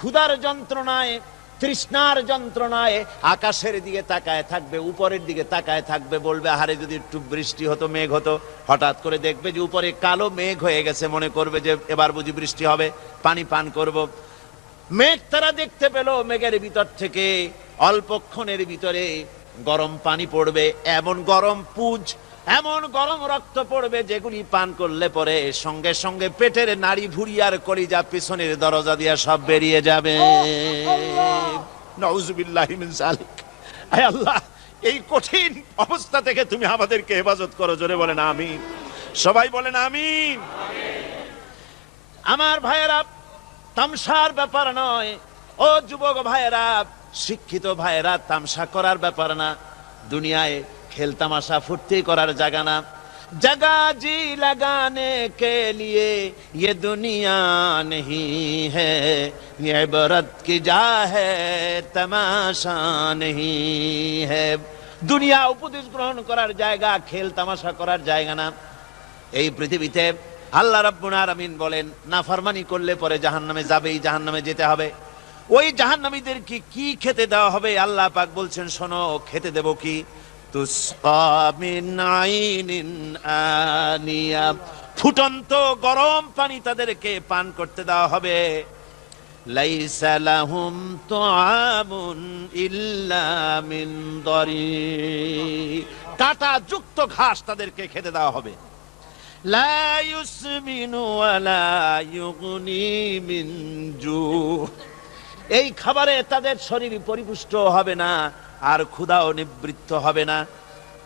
ক্ষুধার যন্ত্রণায়, তৃষ্ণার যন্ত্রণায় আকাশের দিকে তাকায় থাকবে, উপরের দিকে তাকায় থাকবে, বলবে, আহারে যদি একটু বৃষ্টি হতো, মেঘ হতো। হঠাৎ করে দেখবে যে উপরে কালো মেঘ হয়ে গেছে, মনে করবে যে এবার বুঝি বৃষ্টি হবে, পানি পান করব। মেঘ তারা দেখতে পেল, মেঘের ভিতর থেকে অল্পক্ষণের ভিতরে গরম পানি পড়বে, এমন গরম পুঁজ, এমন গরম রক্ত পড়বে, যেগুলি পান করলে পরে সঙ্গে সঙ্গে পেটের নাড়ি, ভুঁড়ি আর কলিজা পিছনের দরজা দিয়ে সব বেরিয়ে যাবে। নাউজুবিল্লাহি মিন যালিক। আয় আল্লাহ, এই কঠিন অবস্থা থেকে তুমি আমাদেরকে হেফাজত করো। জোরে বলেন আমিন। সবাই বলেন আমিন। আমার ভাইয়েরা, তামসার ব্যাপার নয়। ও যুবক ভাইয়েরা, শিক্ষিত ভাইয়েরা, তামসা করার ব্যাপার না। দুনিয়ায় খেল তামাশা ফুর্তি করার জায়গা না। जगह जी लगाने के लिए ये दुनिया नहीं है, ये इबरत की जा है तमाशा नहीं है। দুনিয়া উপদেশ গ্রহণ করার জায়গা, খেল তামাশা করার জায়গা না। এই পৃথিবীতে আল্লাহ রাব্বুল আলামিন বলেন, নাফরমানি করলে পরে জাহান্নামে যাবেই, জাহান্নামে যেতে হবে। ওই জাহান্নামীদেরকে কি খেতে দেওয়া হবে? আল্লাহ পাক বলছেন, শোনো, খেতে দেব কি? তুসকা মিন আইনিন আনিয়া, ফুটন্ত গরম পানি তাদেরকে পান করতে দেওয়া হবে। লাইসা লাহুম তুআমুন ইল্লা মিন দারি, কাঁটা যুক্ত ঘাস তাদেরকে খেতে দেওয়া হবে। লা ইউসমিনু ওয়ালা ইউগনি মিন জু, এই খাবারে তাদের শরীর পরিপুষ্ট হবে না, আর ক্ষুধাও নিবৃত্ত হবে না।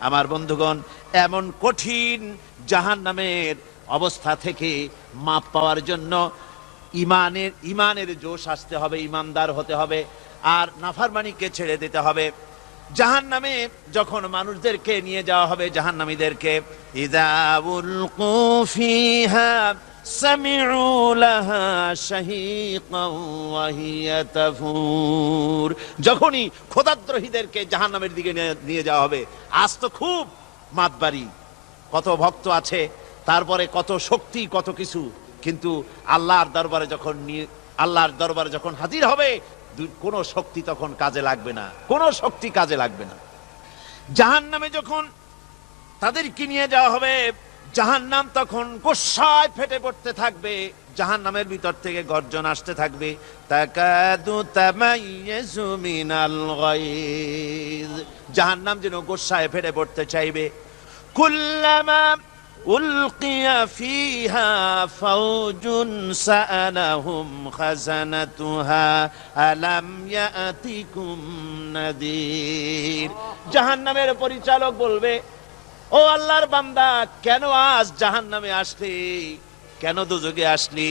আমার বন্ধুগণ, এমন কঠিন জাহান্নামের অবস্থা থেকে মাপ পাওয়ার জন্য ইমানের জোশ আসতে হবে, ইমানদার হতে হবে, আর নাফরমানিকে ছেড়ে দিতে হবে। জাহান্নামে যখন মানুষদেরকে নিয়ে যাওয়া হবে, জাহান্নামীদেরকে, ইযা উলকু ফিহা সামিউ লাহা শাহীকান ওয়া হিয়া তাফুর, যখনই খোদাদ্রোহীদেরকে জাহান্নামের দিকে নিয়ে যাওয়া হবে, আজ তো খুব মাতবাড়ি, কত ভক্ত আছে, তারপরে কত শক্তি, কত কিছু, কিন্তু আল্লাহর দরবারে যখন হাজির হবে, কোনো শক্তি তখন কাজে লাগবে না, কোনো শক্তি কাজে লাগবে না। জাহান্নামে যখন তাদেরকে নিয়ে যাওয়া হবে, জাহান্নাম তখন গোসায় ফেটে পড়তে থাকবে, জাহান্নামের ভিতর থেকে গর্জন আসতে থাকবে, তাকাদু তামাইয়াজু মিনাল গায়জ, জাহান্নাম যেন গোসায় ফেটে পড়তে চাইবে। কুল্লামা উলকিয়া ফিহা ফাওজুন সাআলাহুম খাজানাতুহা আলাম ইয়াতিকুম নাদির, জাহান্নামের পরিচালক বলবে, ও আল্লাহর বান্দা, কেন আজ জাহান্নামে আসলি, কেন দোজখে আসলি?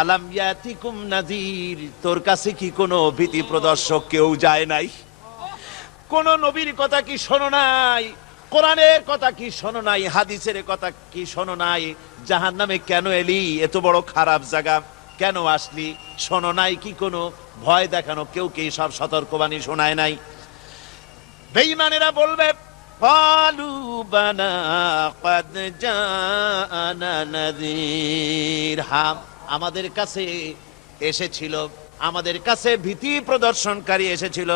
আলাম ইয়াতিকুম নাদির, তোর কাছে কি কোনো ভীতি প্রদর্শক কেউ যায় নাই? কোন নবীর কথা কি শোনো নাই? কোরআনের কথা কি শোনো নাই? হাদিসের কথা কি শোনো নাই? জাহান্নামে কেন এলি? এত বড় খারাপ জায়গা কেন আসলি? শোনো নাই কি? কোনো ভয় দেখানো কেউ কি সব সতর্কবাণী শোনায় নাই? বেঈমানেরা বলবে, ক্বালু বালা ক্বাদ জাআনা নাযীর, হ্যাঁ, আমাদের কাছে এসেছিল, আমাদের কাছে ভীতি প্রদর্শনকারী এসেছিল।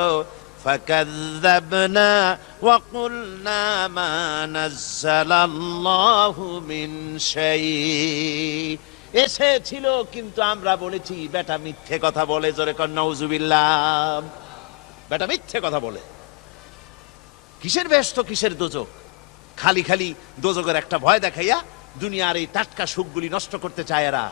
ফাকাযযাবনা ওয়া কুলনা মা নাযালাল্লাহু মিন শাই, এসেছিল কিন্তু আমরা বলেছি বেটা মিথ্যে কথা বলে। জোরে কর নাউযুবিল্লাহ। বেটা মিথ্যে কথা বলে। কিসের বেহেশত, কিসের দোজখ? খালি খালি দোজখের একটা ভয় দেখাইয়া দুনিয়ার এই টাটকা সুখগুলি নষ্ট করতে চায় এরা।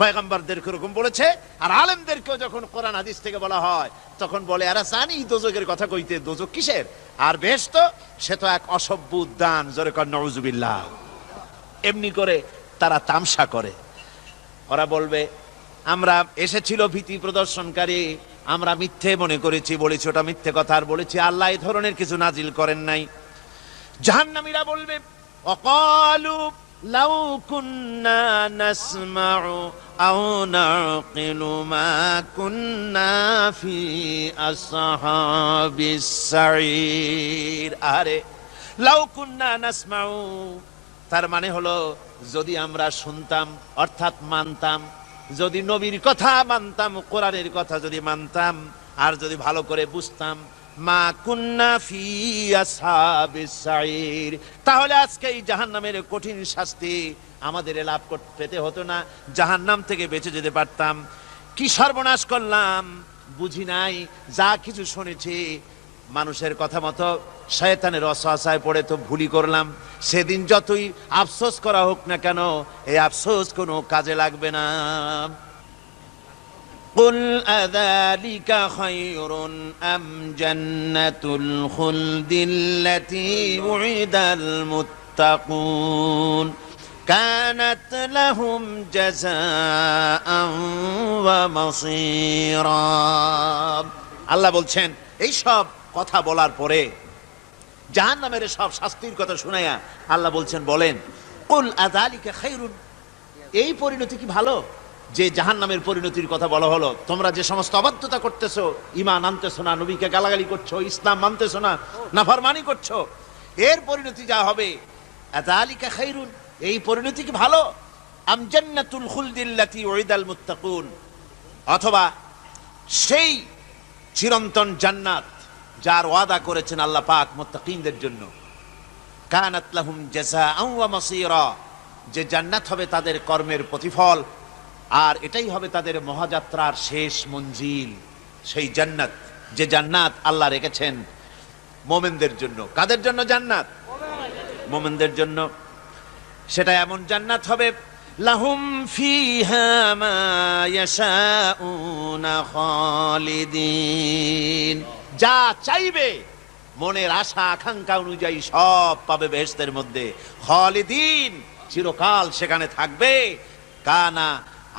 পয়গম্বরদেরকে এরকম বলেছে, আর আলেমদেরকেও যখন কোরআন হাদিস থেকে বলা হয় তখন বলে, এরা জানি দোজখের কথা কইতে, দোজখ কিসের, আর বেহেশত সে তো এক অসভ্য উদ্যান। জোরে কর নাউযুবিল্লাহ। এমনি করে তারা তামসা করে। ওরা বলবে, আমরা এসেছিল ভীতি প্রদর্শনকারী, আমরা মিথ্যে মনে করেছি, বলেছি ওটা মিথ্যে কথা, আর বলেছি আল্লাহ এই ধরনের কিছু নাজিল করেন নাই। জাহান্নামীরা বলবে, ওয়াকালু লাউ কুন্না নাসমাউ আও নাকিলু মা কুন্না ফি আসহাবিস সাঈর, আরে লাউ কুন্না নাসমাউ, তার মানে হলো যদি আমরা শুনতাম, অর্থাৎ মানতাম, যদি নবীর কথা মানতাম, কোরআনের কথা যদি মানতাম, আর যদি ভালো করে বুঝতাম, মা কুন্না ফি আসহাবিস সাঈর, তাহলে আজকে এই জাহান্নামের কঠিন শাস্তি আমাদের লাভ পেতে হতো না, জাহান্নাম থেকে বেঁচে যেতে পারতাম। কি সর্বনাশ করলাম, বুঝি নাই, যা কিছু শুনেছি মানুষের কথা মতো শয়তানের ওয়াসওয়াসায় পড়ে তো ভুলই করলাম। সেদিন যতই আফসোস করা হোক না কেন, এই আফসোস কোনো কাজে লাগবে না। কুল আযালিকা খায়রুন আম জান্নাতুল খুলদিল্লাতী উইদাল মুত্তাকুন, কানাত লাহুম জাযাআন ওয়া মাসীরা। আল্লাহ বলছেন এই সব কথা বলার পরে জাহান্নামের সব শাস্তির কথা শুনাইয়া আল্লাহ বলছেন, বলেন কুল আযালিকা খায়রুন, এই পরিণতি কি ভালো যে জাহান্নামের পরিণতির কথা বলা হলো? তোমরা যে সমস্ত অবাধ্যতা করতেছো, ঈমান আনতেছো না, নবীকে গালাগালি করছো, ইসলাম মানতেছো না, নাফরমানি করছো, এর পরিণতি যা হবে, আযালিকা খায়রুন, এই পরিণতি কি ভালো? আম জান্নাতুল খুলদিল্লাতী উইদাল মুত্তাকুন, অথবা সেই চিরন্তন জান্নাত যার ওয়াদা করেছেন আল্লাহ পাক মুত্তাকিনদের জন্য। কানাত লাহুম জাযাআন ওয়া মাসীরা, যে জান্নাত হবে তাদের কর্মের প্রতিফল, আর এটাই হবে তাদের মহাযাত্রার শেষ মঞ্জিল। সেই জান্নাত, যে জান্নাত আল্লাহ রেখেছেন মুমিনদের জন্য। কাদের জন্য জান্নাত? মুমিনদের জন্য। সেটা এমন জান্নাত হবে, লাহুম ফিহা মা ইয়াশাউনা খালিদিন, যা চাইবে মনের আশা আকাঙ্ক্ষা অনুযায়ী সব পাবে বেহেশতের মধ্যে। খালিদিন, চিরকাল সেখানে থাকবে। কানা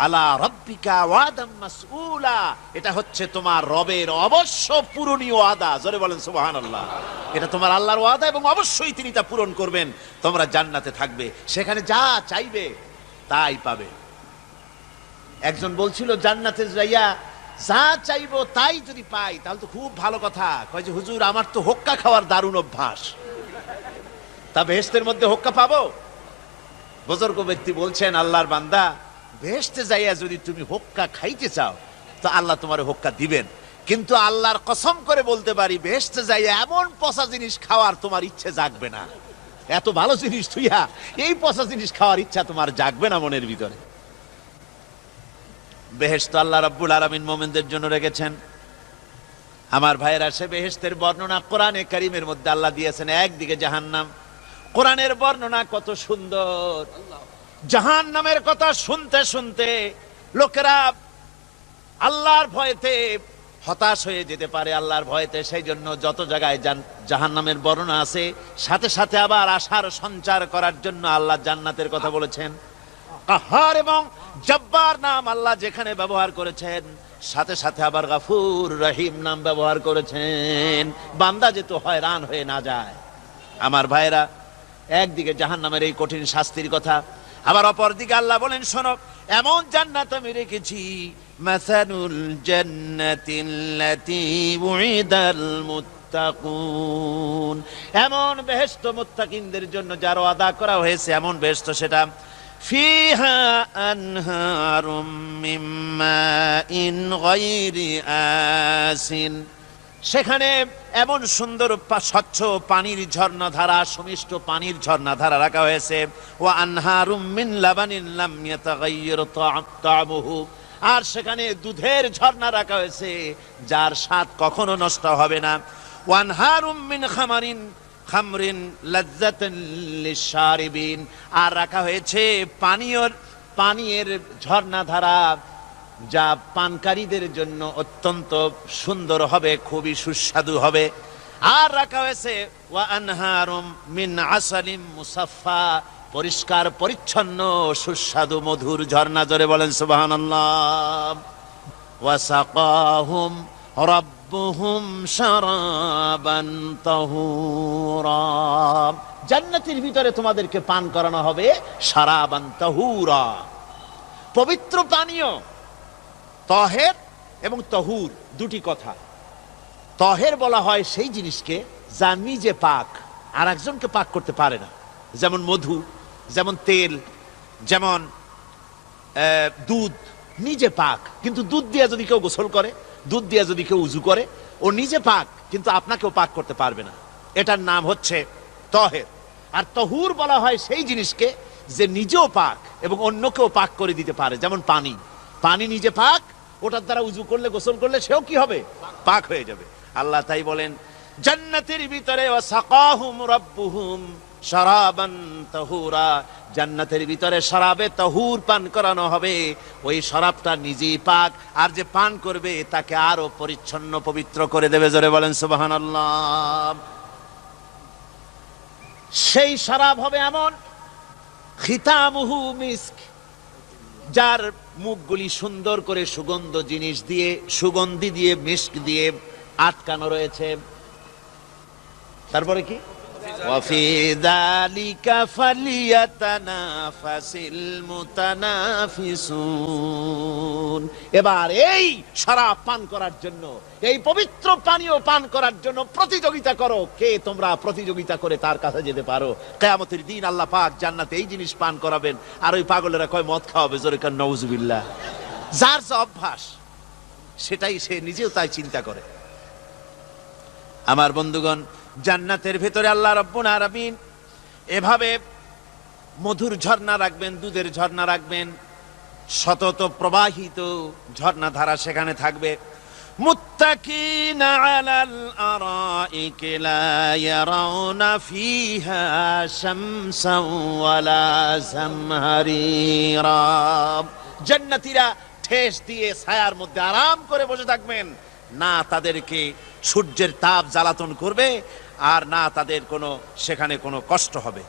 আলা রাব্বিকা ওয়াদাম মাসউলা, এটা হচ্ছে তোমার রবের অবশ্য পূরণীয় ওয়াদা। জোরে বলেন সুবহানাল্লাহ। এটা তোমার আল্লাহর ওয়াদা এবং অবশ্যই তিনি তা পূরণ করবেন। তোমরা জান্নাতে থাকবে, সেখানে যা চাইবে তাই পাবে। একজন বলছিল জান্নাতে যাইয়া যা চাইবো তাই যদি পাই তাহলে তো খুব ভালো কথা। কয় যে হুজুর আমার তো হোক্কা খাওয়ার দারুণ অভ্যাস, তা বেহেশতের মধ্যে হোক্কা পাবো? বুজুর্গ ব্যক্তি বলছেন, আল্লাহর বান্দা, বেহেশতে যাইয়া যদি তুমি হোক্কা খাইতে চাও তো আল্লাহ তোমার হোক্কা দিবেন, কিন্তু আল্লাহর কসম করে বলতে পারি বেহেশতে যাইয়া এমন পচা জিনিস খাওয়ার তোমার ইচ্ছে জাগবে না। এত ভালো জিনিস তুইয়া এই পচা জিনিস খাওয়ার ইচ্ছা তোমার জাগবে না মনের ভিতরে। বেহেশত আল্লাহ রাব্বুল আলামিন মুমিনদের জন্য রেখেছেন। আমার ভাইয়েরা, সে বেহেশতের বর্ণনা কোরআনে কারীমের মধ্যে আল্লাহ দিয়েছেন। একদিকে জাহান্নাম, কোরআনের বর্ণনা কত সুন্দর। জাহান্নামের কথা শুনতে শুনতে লোকেরা আল্লাহর ভয়েতে হতাশ হয়ে যেতে পারে, আল্লাহর ভয়েতে। সেই জন্য যত জায়গায় জাহান্নামের বর্ণনা আছে, সাথে সাথে আবার আশার সঞ্চার করার জন্য আল্লাহ জান্নাতের কথা বলেছেন। কাহার এবং জব্বার নাম আল্লাহ যেখানে ব্যবহার করেছেন, সাথে সাথে আবার গাফুর রহিম নাম ব্যবহার করেছেন, বান্দা যেহেতু হয়রান হয়ে না যায়। আমার ভাইরা, একদিকে জাহান্নামের এই কঠিন শাস্তির কথা, আবার অপর দিকে আল্লাহ বলেন, শোনো, এমন জান্নাত আমি রেখেছি, মাসালুল জান্নাতিল্লাতী উইদাল মুত্তাকুন, এমন বেহেশত মুত্তাকিনদের জন্য যার ওয়াদা করা হয়েছে, এমন বেহেশত সেটা, ফিহা আনহারুম মিন মাইন গায়রি আসিন, সেখানে এমন সুন্দর স্বচ্ছ পানির ঝর্ণাধারা, সুমিষ্ট পানির ঝর্ণাধারা রাখা হয়েছে। ওয়া আনহারুম মিন লাবানিন লাম ইয়াতাগায়্যার তা'মুহু, আর সেখানে দুধের ঝর্ণা রাখা হয়েছে যার স্বাদ কখনো নষ্ট হবে না। ওয়া আনহারুম মিন খামরিন লাজ্জাতান লিশারিবিন, আর রাখা হয়েছে পানীয়ের ঝর্ণাধারা যা পানকারীদের জন্য অত্যন্ত সুন্দর হবে, খুবই সুস্বাদু হবে। আর রাখা হয়েছে ওয়া আনহারুম মিন আসালিম মুসাফফা, পরিষ্কার পরিচ্ছন্ন সুস্বাদু মধুর ঝর্ণা। জোরে বলেন সুবহানাল্লাহ। ওয়া সাকাহুম রাব্বুহুম শারাবান তাহুরা, জান্নাতের ভিতরে তোমাদেরকে পান করানো হবে শারাবান তাহুরা, পবিত্র পানীয়। তহের এবং তহুর দুটি কথা। তহের বলা হয় সেই জিনিসকে যা নিজে পাক, আর একজনকে পাক করতে পারে না, যেমন মধু, যেমন তেল, যেমন দুধ নিজে পাক, কিন্তু দুধ দিয়ে যদি কেউ গোসল করে, দুধ দিয়ে যদি কেউ উজু করে, ও নিজে পাক, কিন্তু আপনাকেও পাক করতে পারবে না। এটার নাম হচ্ছে তহের। আর তহুর বলা হয় সেই জিনিসকে যে নিজেও পাক এবং অন্যকেও পাক করে দিতে পারে, যেমন পানি। পানি নিজে পাক, ওটার দ্বারা উজু করলে, গোসল করলে সেও কি হবে? পাক হয়ে যাবে। আল্লাহ তাই বলেন জান্নাতের ভিতরে ওয়াসাকাহুম রাব্বুহুম শারাবান তাহুরা, জান্নাতের ভিতরে শরাবে তাহুর পান করানো হবে। ওই শরাবটা নিজেই পাক, আর যে পান করবে তাকে আরো পরিচ্ছন্ন পবিত্র করে দেবে। জোরে বলেন সুবহানাল্লাহ। সেই শরাব হবে এমন খিতামুহু মিস্ক, যার মুখগুলি সুন্দর করে সুগন্ধ জিনিস দিয়ে, সুগন্ধি দিয়ে, মিস্ক দিয়ে আটকানো রয়েছে। তারপরে কি? ওয়াফি যালিকা ফালিয়াতানাফাসিল মুতানাফিসুন। এবার এই শরাব পান করার জন্য, এই পবিত্র পানীয় পান করার জন্য প্রতিযোগিতা করো, কে তোমরা প্রতিযোগিতা করে তার কাছে যেতে পারো। কিয়ামতের দিন আল্লাহ পাক জান্নাতে এই জিনিস পান করাবেন, আর ওই পাগলেরা কয় মদ খাওয়াবে, জোরে কান নাউজুবিল্লাহ। যার যে অভ্যাস সেটাই সে নিজেও তাই চিন্তা করে। আমার বন্ধুগণ, জান্নাতের ভেতরে আল্লাহ রাব্বুল আলামিন এভাবে মধুর ঝর্ণা রাখবেন, দুধের ঝর্ণা রাখবেন, সতত প্রবাহিত ঝর্ণা ধারা সেখানে থাকবে। মুত্তাকিনা আলাল আরাইকি লা ইয়ারাউনা ফিহা শামসান ওয়ালা জামহারিরা। জান্নাতীরা ঠেস দিয়ে ছায়ার মধ্যে আরাম করে বসে থাকবেন, না তাদেরকে সূর্যের তাপ জ্বালাতন করবে, আর না তাদের কোনো সেখানে কোনো কষ্ট হবে।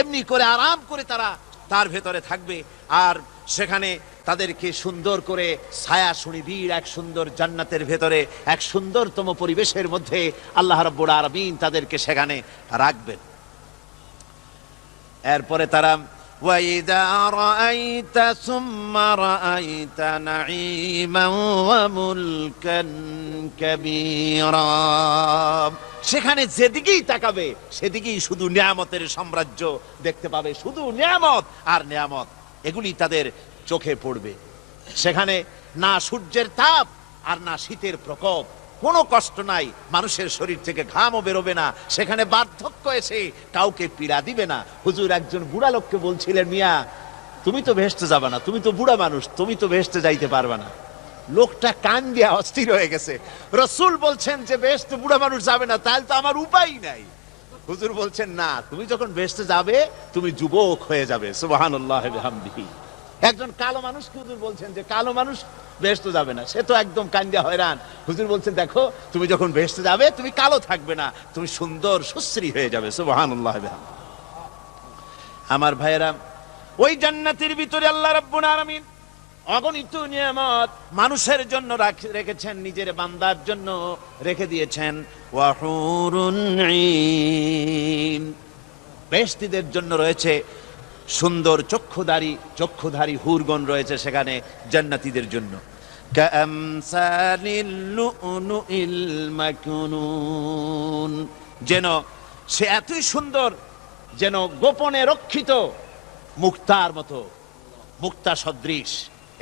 এমনি করে আরাম করে তারা তার ভেতরে থাকবে, আর সেখানে তাদেরকে সুন্দর করে ছায়া সুনিবিড় এক সুন্দর জান্নাতের ভেতরে এক সুন্দরতম পরিবেশের মধ্যে আল্লাহ রাব্বুল আলামিন তাদেরকে সেখানে রাখবেন। এরপরে তারা وَإِذَا رَأَيْتَ ثُمَّ رَأَيْتَ نَعِيمًا وَمُلْكًا كَبِيرًا। সেখানে যেদিকেই তাকাবে সেদিকেই শুধু নিয়ামতের সাম্রাজ্য দেখতে পাবে, শুধু নিয়ামত আর নিয়ামত, এগুলি তাদের চোখে পড়বে। সেখানে না সূর্যের তাপ আর না শীতের প্রকোপ, কোনো কষ্ট নাই, মানুষের শরীর থেকে ঘামও বেরোবে না, সেখানে বার্ধক্য এসে কাউকে পীড়া দিবে না। হুজুর একজন বুড়া লোককে বলছিলেন, মিয়া তুমি তো ভেস্তে যাবে না, তুমি তো বুড়া মানুষ, তুমি তো ভেস্তে যাইতে পারবে না। লোকটা কান দিয়া অস্থির হয়ে গেছে। রাসূল বলছেন যে ভেস্তে বুড়া মানুষ যাবে না, তাহলে তো আমার উপায় নাই। হুজুর বলছেন না, তুমি যখন ভেস্তে যাবে তুমি যুবক হয়ে যাবে। সুবহানাল্লাহি ওয়া বিহামদিহি। একজন কালো মানুষকে হুজুর বলছেন যে কালো মানুষ বেহেশতে যাবে না, সে তো একদম কান্দিয়া হয়রান। হুজুর বলছেন দেখো, তুমি যখন বেহেশতে যাবে তুমি কালো থাকবে না, তুমি সুন্দর সুশ্রী হয়ে যাবে। সুবহানাল্লাহ। আমার ভাইয়েরা, ওই জান্নাতের ভিতরে আল্লাহ রাব্বুল আলামিন অগণিত নিয়ামত মানুষের জন্য রেখেছেন, নিজের বান্দার জন্য রেখে দিয়েছেন। ওয়া হুরুন ঈন, বেহেশতীদের জন্য রয়েছে সুন্দর চক্ষুধারী হুরগণ রয়েছে সেখানে জান্নাতীদের জন্য। কামসালিল লুউলুইল মাকনুন, যেন সে এতই সুন্দর, যেন গোপনে রক্ষিত মুক্তার মতো, মুক্তা সদৃশ।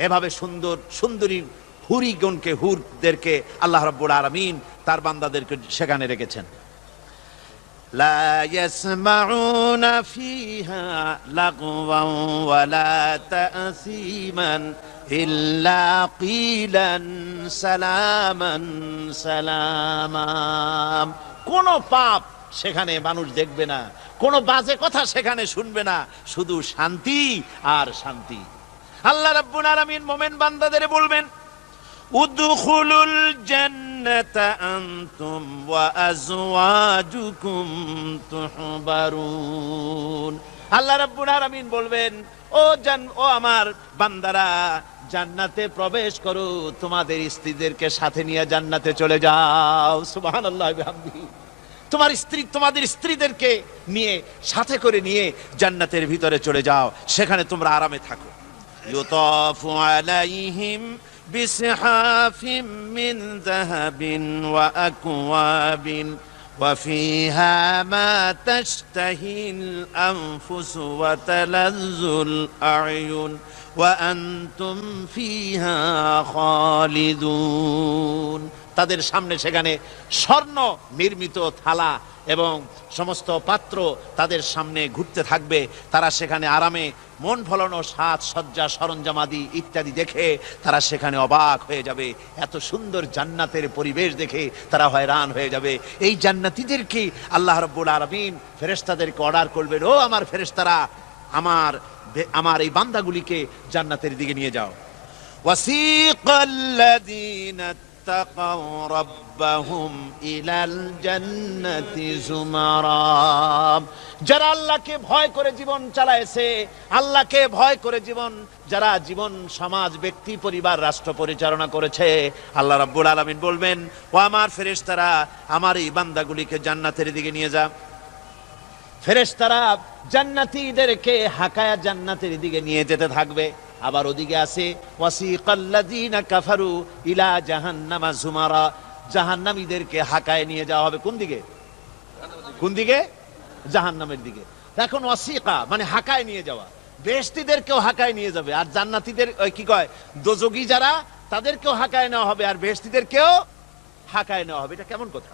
এভাবে সুন্দর সুন্দরী হুরদেরকে আল্লাহ রাব্বুল আলামিন তার বান্দাদেরকে সেখানে রেখেছেন। لا يسمعون فيها لغوا ولا تأثيما إلا قيلا سلاما سلاما। কোনো পাপ সেখানে মানুষ দেখবে না, কোনো বাজে কথা সেখানে শুনবে না, শুধু শান্তি আর শান্তি। আল্লাহ রাব্বুল আলামিন মুমিন বান্দাদের বলবেন, উদখুলুল জান্নাতা আনতুম ওয়া আজওয়াজুকুম তুহবারুন। আল্লাহ রাব্বুল আলামিন বলবেন, ও আমার বান্দারা, জান্নাতে প্রবেশ করো, তোমাদের স্ত্রীদেরকে সাথে নিয়ে জান্নাতে চলে যাও। সুবহানাল্লাহি ওয়া বিহামদিহি। তোমাদের স্ত্রীদেরকে নিয়ে, সাথে করে নিয়ে জান্নাতের ভিতরে চলে যাও, সেখানে তোমরা আরামে থাকো। ইউতাফু আলাইহিম بسحاف من ذهب وأكواب وفيها ما تشتهي الأنفس وتلذ الأعين وأنتم فيها خالدون। তাদের সামনে সেখানে স্বর্ণ নির্মিত থালা এবং সমস্ত পাত্র তাদের সামনে ঘুরতে থাকবে। তারা সেখানে আরামে মন ভোলানো সাজ সজ্জা সরঞ্জামাদি ইত্যাদি দেখে তারা সেখানে অবাক হয়ে যাবে। এত সুন্দর জান্নাতের পরিবেশ দেখে তারা হয়রান হয়ে যাবে। এই জান্নাতীদেরকে আল্লাহ রাব্বুল আলামিন ফেরেশতাদেরকে অর্ডার করবেন, ও আমার ফেরেশতারা, আমার এই বান্দাগুলিকে জান্নাতের দিকে নিয়ে যাও। ওয়াসিকাল্লাযীনা اتقوا ربهم إلى الجنة زمرا। যারা আল্লাহকে ভয় করে জীবন চালায়ছে, আল্লাহকে ভয় করে যারা জীবন সমাজ ব্যক্তি পরিবার রাষ্ট্র পরিচালনা করেছে, আল্লাহ রাব্বুল আলামিন বলবেন, ও আমার ফেরেশতারা, আমার এই বান্দাগুলিকে জান্নাতের দিকে নিয়ে যা। ফেরেশতারা জান্নাতীদেরকে হাকায়া জান্নাতের দিকে নিয়ে যেতে থাকবে। আবার ওদিকে আছে ওয়াসিকাল্লাযীনা কাফারু ইলা জাহান্নামা যুমারা, জাহান্নামীদেরকে হাকায় নিয়ে যাওয়া হবে কোন দিকে? কোন দিকে? জাহান্নামের দিকে। এখন ওয়াসিকা মানে হাকায় নিয়ে যাওয়া, বেহেশতীদেরকেও হাকায় নিয়ে যাবে, আর জান্নাতীদের কি কয় দোজখী যারা তাদেরকেও হাকায় নেওয়া হবে, আর বেহেশতীদেরকেও হাকায় নেওয়া হবে। এটা কেমন কথা?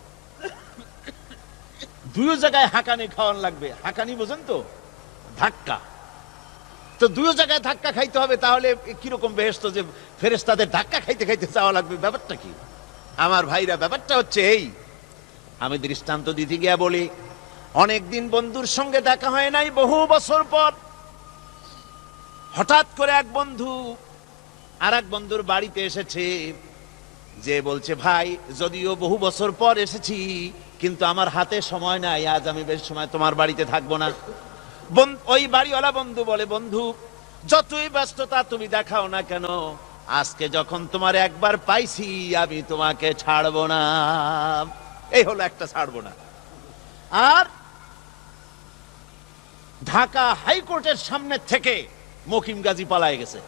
দুই জায়গায় হাকানি খাওয়ান লাগবে। হাকানি বোঝেন তো? ধাক্কা। তো দুই জায়গায় ধাক্কা খাইতে হবে, তাহলে কিরকম বেহেশত যে ফেরেশতাদের ধাক্কা খাইতে খাইতে যাওয়া লাগবে? ব্যাপারটা কি আমার ভাইরা? ব্যাপারটা হচ্ছে এই, আমি দৃষ্টান্ত দিতে গিয়া বলি, অনেকদিন বন্ধুর সঙ্গে দেখা হয় নাই, বহু বছর পর হঠাৎ করে এক বন্ধু আর এক বন্ধুর বাড়িতে এসেছে, যে বলছে, ভাই যদিও বহু বছর পর এসেছি, কিন্তু আমার হাতে সময় নাই, আজ আমি বেশ সময় তোমার বাড়িতে থাকবো না। ওই বাড়িওয়ালা বন্ধু বলে, বন্ধু যতই ব্যস্ততা তুমি দেখাও না কেন, আজকে যখন তোমার একবার পাইছি আমি তোমাকে ছাড়বো না। এই হলো একটা ছাড়বো না। আর ঢাকা হাইকোর্টের সামনে থেকে মকিম গাজী পালায় গেছে,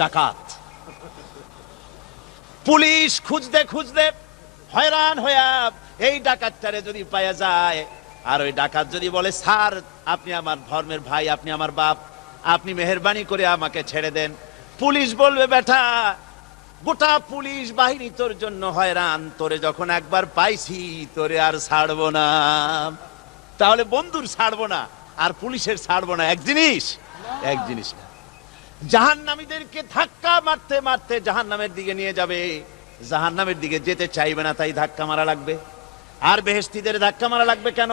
ডাকাত। পুলিশ খুঁজতে খুঁজতে হয়রান হইয়া এই ডাকাতটারে যদি পাওয়া যায়, আর ওই ডাকাত যদি বলে, স্যার আপনি আমার ধর্মের ভাই, আপনি আমার বাপ, আপনি মেহেরবানি করে আমাকে ছেড়ে দেন, পুলিশ বলবে, বেটা গোটা পুলিশ বাহিনী তোর জন্য হয়রান, তোরে যখন একবার পাইছি তোরে আর ছাড়বো না। তাহলে বন্ধুর ছাড়বো না আর পুলিশের ছাড়বো না এক জিনিস? এক জিনিস না। জাহান্নামীদেরকে ধাক্কা মারতে মারতে জাহান্নামের দিকে নিয়ে যাবে, জাহান্নামের দিকে যেতে চাইবে না, তাই ধাক্কা মারা লাগবে। আর বেহেশতীদের ধাক্কা মারা লাগবে কেন?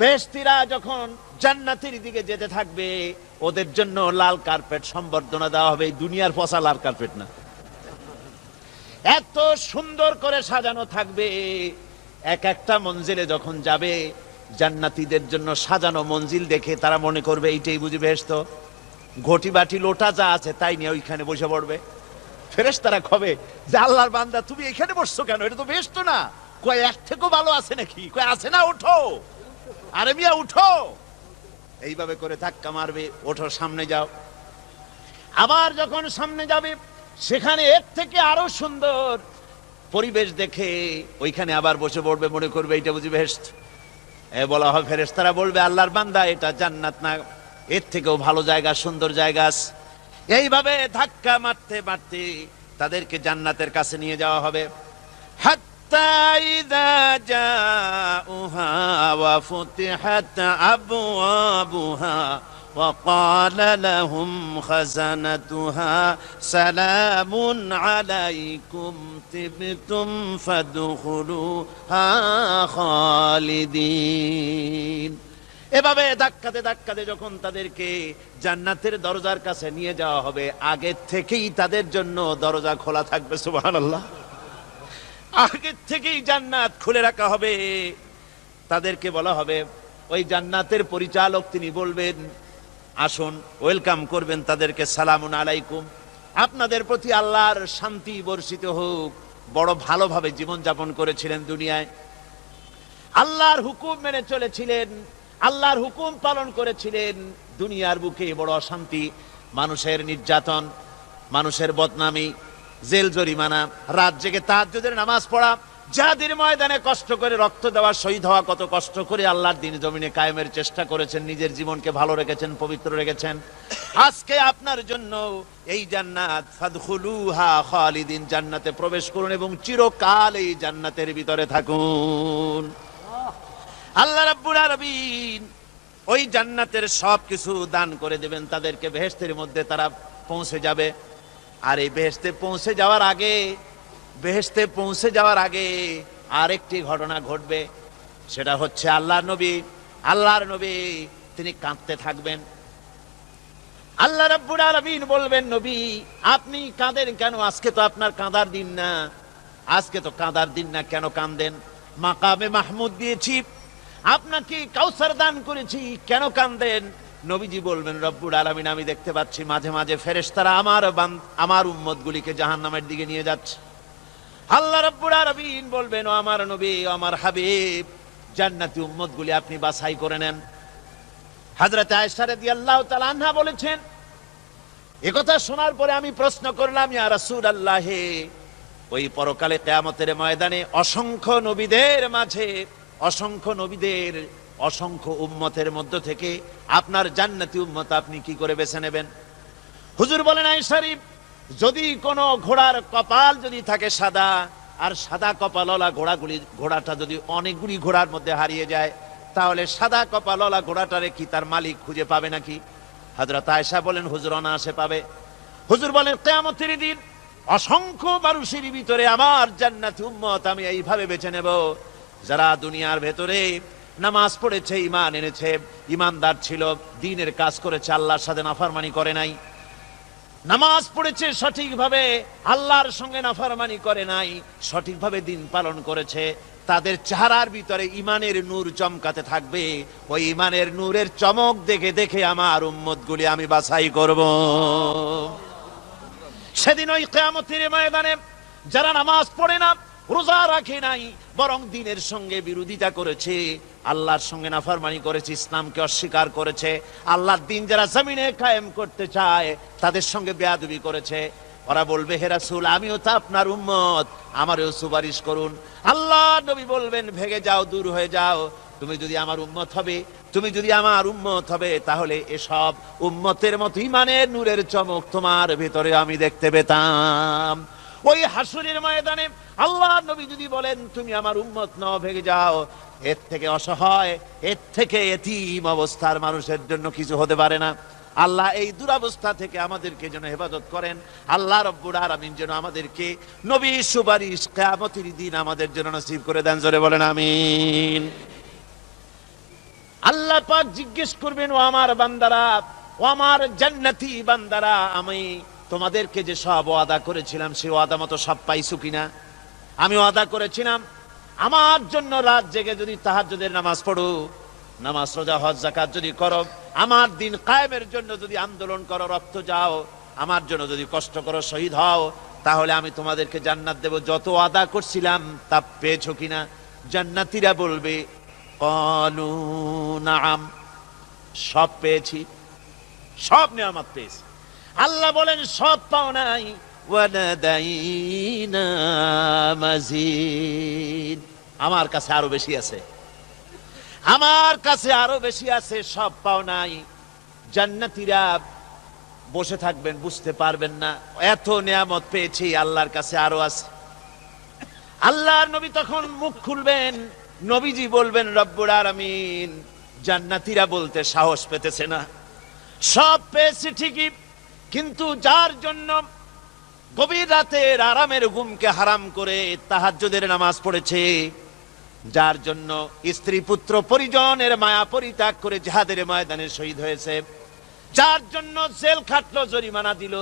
বেহেশতীরা যখন জান্নাতের দিকে যেতে থাকবে, ওদের জন্য লাল কার্পেট সম্বর্ধনা দেওয়া হবে। দুনিয়ার পচা লাল কার্পেট না, এত সুন্দর করে সাজানো থাকবে। এক একটা মঞ্জিলে যখন যাবে, জান্নাতীদের জন্য সাজানো মঞ্জিল দেখে তারা মনে করবে এইটাই বুঝি বেহেশত। ঘটি বাটি লোটা যা আছে তাই নিয়ে ওইখানে বসে পড়বে। ফেরেশতারা কবে যে, আল্লাহর বান্দা তুমি এখানে বসছো কেন? এটা তো বেহেশত না। কয় এক থেকেও ভালো আছে নাকি? কয় আছে না, ওঠো, আরে মিয়া উঠো। এইভাবে করে ধাক্কা মারবে, ওঠো সামনে যাও। আবার যখন সামনে যাবে, সেখানে এর থেকে আরো সুন্দর পরিবেশ দেখে ওইখানে আবার বসে পড়বে, মনে করবে এইটা বুঝি বেহেশত। বলা হয়, ফেরেশতারা বলবে, আল্লাহর বান্দা এটা জান্নাত না, এর থেকেও ভালো জায়গা, সুন্দর জায়গা আছে। এইভাবে ধাক্কা মারতে মারতে তাদেরকে জান্নাতের কাছে নিয়ে যাওয়া হবে। হাত্তা ইযা জাউহা ওয়া ফুতিহাত আবওয়াবুহা ওয়া ক্বালা লাহুম খাযানাতুহা সালামুন আলাইকুম তিবতুম ফাদখুলুহা খালিদিন। এভাবে ধাক্কাতে ধাক্কাতে যখন তাদেরকে জান্নাতের দরজার কাছে নিয়ে যাওয়া হবে, আগে থেকেই তাদের জন্য দরজা খোলা থাকবে। সুবহানাল্লাহ। আগে থেকেই জান্নাত খুলে রাখা হবে। তাদেরকে বলা হবে, ওই জান্নাতের পরিচালক তিনি বলবেন, আসুন, ওয়েলকাম করবেন তাদেরকে, সালামুন আলাইকুম, আপনাদের প্রতি আল্লাহর শান্তি বর্ষিত হোক। বড় ভালোভাবে জীবন যাপন করেছিলেন দুনিয়ায়, আল্লাহর হুকুম মেনে চলেছিলেন, আল্লাহর হুকুম পালন করেছিলেন। দুনিয়ার বুকে বড় অশান্তি, মানুষের নির্যাতন, মানুষের বদনামি, জেল জরিমানা, রাত জেগে তাহাজ্জুদের নামাজ পড়া, জিহাদের ময়দানে কষ্ট করে রক্ত দেওয়া, শহীদ হওয়া, কত কষ্ট করে আল্লাহর দ্বীন জমিনে কায়েমের চেষ্টা করেছেন, নিজের জীবনকে ভালো রেখেছেন, পবিত্র রেখেছেন। আজকে আপনার জন্য এই জান্নাত, ফাদখুলুহা খালিদিন, জান্নাতে প্রবেশ করুন এবং চিরকাল এই জান্নাতের ভিতরে থাকুন। আল্লাহ রাব্বুল আলামিন ওই জান্নাতের সবকিছু দান করে দেবেন তাদেরকে। বেহেশতের মধ্যে তারা পৌঁছে যাবে। আর এই বেহেশতে পৌঁছে যাওয়ার আগে আরেকটি ঘটনা ঘটবে। সেটা হচ্ছে আল্লাহর নবী তিনি কাঁদতে থাকবেন। আল্লাহ রাব্বুল আলামিন বলবেন, নবী আপনি কাঁদেন কেন? আজকে তো আপনার কাঁদার দিন না, আজকে তো কাঁদার দিন না, কেন কাঁদেন? মাকামে মাহমুদ দিয়েছি, আপনাকে কাউসার দান করেছি, কেন কাঁদেন? নবীজি বলবেন, রব্বুল আলামিন আমি দেখতে পাচ্ছি মাঝে মাঝে ফেরেশতারা আমার উম্মতগুলিকে জাহান্নামের দিকে নিয়ে যাচ্ছে। আল্লাহ রাব্বুল আলামিন বলবেন, ও আমার নবী, ও আমার হাবিব, জান্নাতি উম্মতগুলি আপনি বাছাই করে নেন। হযরত আয়েশা রাদিয়াল্লাহু তাআলা আনহা বলেছেন, একথা শোনার পরে আমি প্রশ্ন করলাম, ইয়া রাসূলুল্লাহ, ওই পরকালে কিয়ামতের ময়দানে অসংখ্য নবীদের মাঝে, অসংখ্য নবীদের অসংখ্য উম্মতের মধ্য থেকে আপনার জান্নাতি উম্মত আপনি কি করে বেছে নেবেন? হুজুর বলেন, আয়েশা শরীফ, যদি কোনো ঘোড়ার কপাল যদি থাকে সাদা, আর সাদা কপালওয়ালা ঘোড়াটা যদি অনেকগুলি ঘোড়ার মধ্যে হারিয়ে যায়, তাহলে সাদা কপালওয়ালা ঘোড়াটারে কি তার মালিক খুঁজে পাবে নাকি? হযরত আয়েশা বলেন, হুজুর অনায়াসে পাবে। হুজুর বলেন, কিয়ামতের দিন অসংখ্য মানুষের ভিতরে আমার জান্নাতি উম্মত আমি এইভাবে বেছে নেব, যারা দুনিয়ার ভেতরে নামাজ পড়েছে, ঈমান এনেছে, ঈমানদার ছিল, দ্বীনের কাজ করেছে, আল্লাহর সাথে নাফরমানি করে নাই, নামাজ পড়েছে সঠিকভাবে, আল্লাহর সঙ্গে নাফরমানি করে নাই, সঠিকভাবে দিন পালন করেছে, তাদের চেহারার ভিতরে ঈমানের নূর চমকাতে থাকবে। ওই ঈমানের নূরের চমক দেখে দেখে আমার উম্মতগুলি আমি বাছাই করব। সেদিন ওই কিয়ামতের ময়দানে যারা নামাজ পড়ে না, রোজা রাখে নাই, বরং দ্বীনের সঙ্গে বিরোধিতা করেছে, আল্লাহর সঙ্গে নাফরমানি করেছে, ইসলামকে অস্বীকার করেছে, আল্লাহর দ্বীন যারা জমিনে কায়েম করতে চায় তাদের সঙ্গে বেয়াদবি করেছে, ওরা বলবে, হে রাসূল, আমিও তো আপনার উম্মত, আমারও সুপারিশ করুন। আল্লাহ নবী বলবেন, ভেগে যাও, দূর হয়ে যাও, তুমি যদি আমার উম্মত হবে, তুমি যদি আমার উম্মত হবে, তাহলে এসব উম্মতের মতো ঈমানের নূরের চমক তোমার ভিতরে আমি দেখতে পেতাম। ওই হাসরের ময়দানে আল্লাহ নবী যদি বলেন, তুমি আমার উম্মত নও, ভেগে যাও, এর থেকে অসহায়, এর থেকে এতিম অবস্থার মানুষের জন্য কিছু হতে পারে না। আল্লাহ এই দুরবস্থা থেকে আমাদেরকে যেন হেফাজত করেন। আল্লাহ রব্বুল আলামিন যেন আমাদেরকে নবীর সুপারিশ কিয়ামতের দিন আমাদের জন্য নসিব করে দেন। জোরে বলেন আমিন। আল্লাহ পাক জিজ্ঞেস করবেন, ও আমার বান্দারা, ও আমার জান্নাতি বান্দারা, আমি তোমাদেরকে যে সব ওয়াদা করেছিলাম সেই ওয়াদা মতো সব পাইছো কিনা? আমি ওয়াদা করেছিলাম আমার জন্য রাত জেগে যদি তাহাজ্জুদের নামাজ পড়ো, নামাজ, রোজা, হজ, যাকাত যদি করো, আমার দিন কায়েমের জন্য যদি আন্দোলন করো, রক্ত যাও, আমার জন্য যদি কষ্ট করো, শহীদ হও, তাহলে আমি তোমাদেরকে জান্নাত দেব। যত ওয়াদা করছিলাম তা পেয়েছো কিনা? জান্নাতীরা বলবে, ক্বালু নাআম, সব পেয়েছি, সব নিয়ামত পেয়েছি। আল্লাহ বলেন, সব পাও নাই, ওয়ালাদাইনা মাজিদ, আমার কাছে আরো বেশি আছে, আমার কাছে আরো বেশি আছে, সব পাও নাই। জান্নাতীরা বসে থাকবেন, বুঝতে পারবেন না, এত নিয়ামত পেয়েছি, আল্লাহর কাছে আরো আছে। আল্লাহর নবী তখন মুখ খুলবেন, নবীজি বলবেন, রব্বুল আলামিন, জান্নাতীরা বলতে সাহস পেতেছে না, সব পেয়েছে ঠিকই, কিন্তু যার জন্য গভীর রাতের আরামের ঘুমকে হারাম করে তাহাজ্জুদের নামাজ পড়েছে, যার জন্য স্ত্রী পুত্র পরিজনের মায়া পরিত্যাগ করে জিহাদের ময়দানে শহীদ হয়েছে, যার জন্য জেল খাটলো, জরিমানা দিল,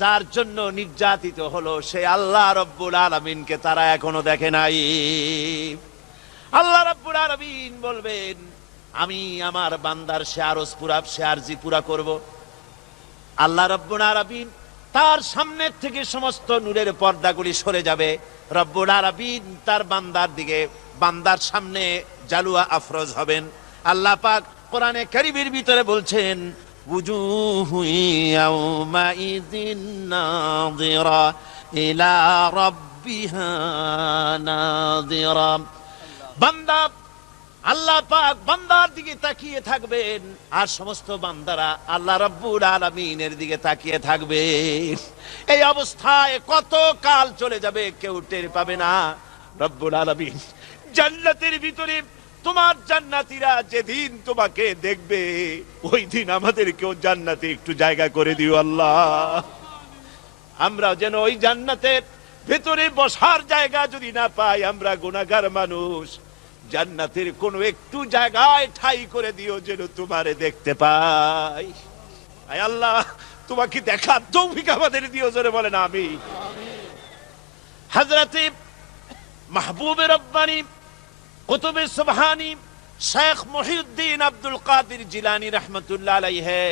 যার জন্য নির্যাতিত হলো, সে আল্লাহ রব্বুল আলামিনকে তারা এখনো দেখে নাই। আল্লাহ রব্বুল আলামিন বলবেন, আমি আমার বান্দার সে আরজ পুরা, সে আরজি পুরা করব। আল্লাহ রব্বুল আলামিন তার সামনের থেকে সমস্ত নূরের পর্দাগুলি সরে যাবে, রব্বুল আলামিন তার বান্দার দিকে, বান্দার সামনে জালুয়া আফরোজ হবেন। আল্লাহ পাক কোরআনে কারীমের ভিতরে বলছেন, উজুহু ইয়াউমাইযিন নাযিরা ইলা রাব্বিহা নাযিরা। বান্দা, আল্লাহ পাক বান্দার দিকে তাকিয়ে থাকবেন, আর সমস্ত বান্দারা আল্লাহ রাব্বুল আলামিনের দিকে তাকিয়ে থাকবে। এই অবস্থায় কত কাল চলে যাবে কেউ টের পাবে না। রব্বুল আলামিন জান্নাতের ভিতরে তোমার জান্নাতীরা যেদিন তোমাকে দেখবে, ওই দিন আমাদেরকেও জান্নাতে একটু জায়গা করে দিও আল্লাহ। আমরা যেন ওই জান্নাতের ভেতরে বসার জায়গা যদি না পাই, আমরা গুনাহগার মানুষ, জান্নাতের কোন একটু জায়গায় ঠাই করে দিও যেন তোমারে দেখতে পাই। আয় আল্লাহ, তোমাকে দেখার তৌফিক আমাদের দিও, জোরে বলেন আমিন। হযরতে মাহবুবে রব্বানী কুতুবে সুবহানী শেখ মহিউদ্দিন আব্দুল কাদের জিলানী রাহমাতুল্লাহ আলাইহি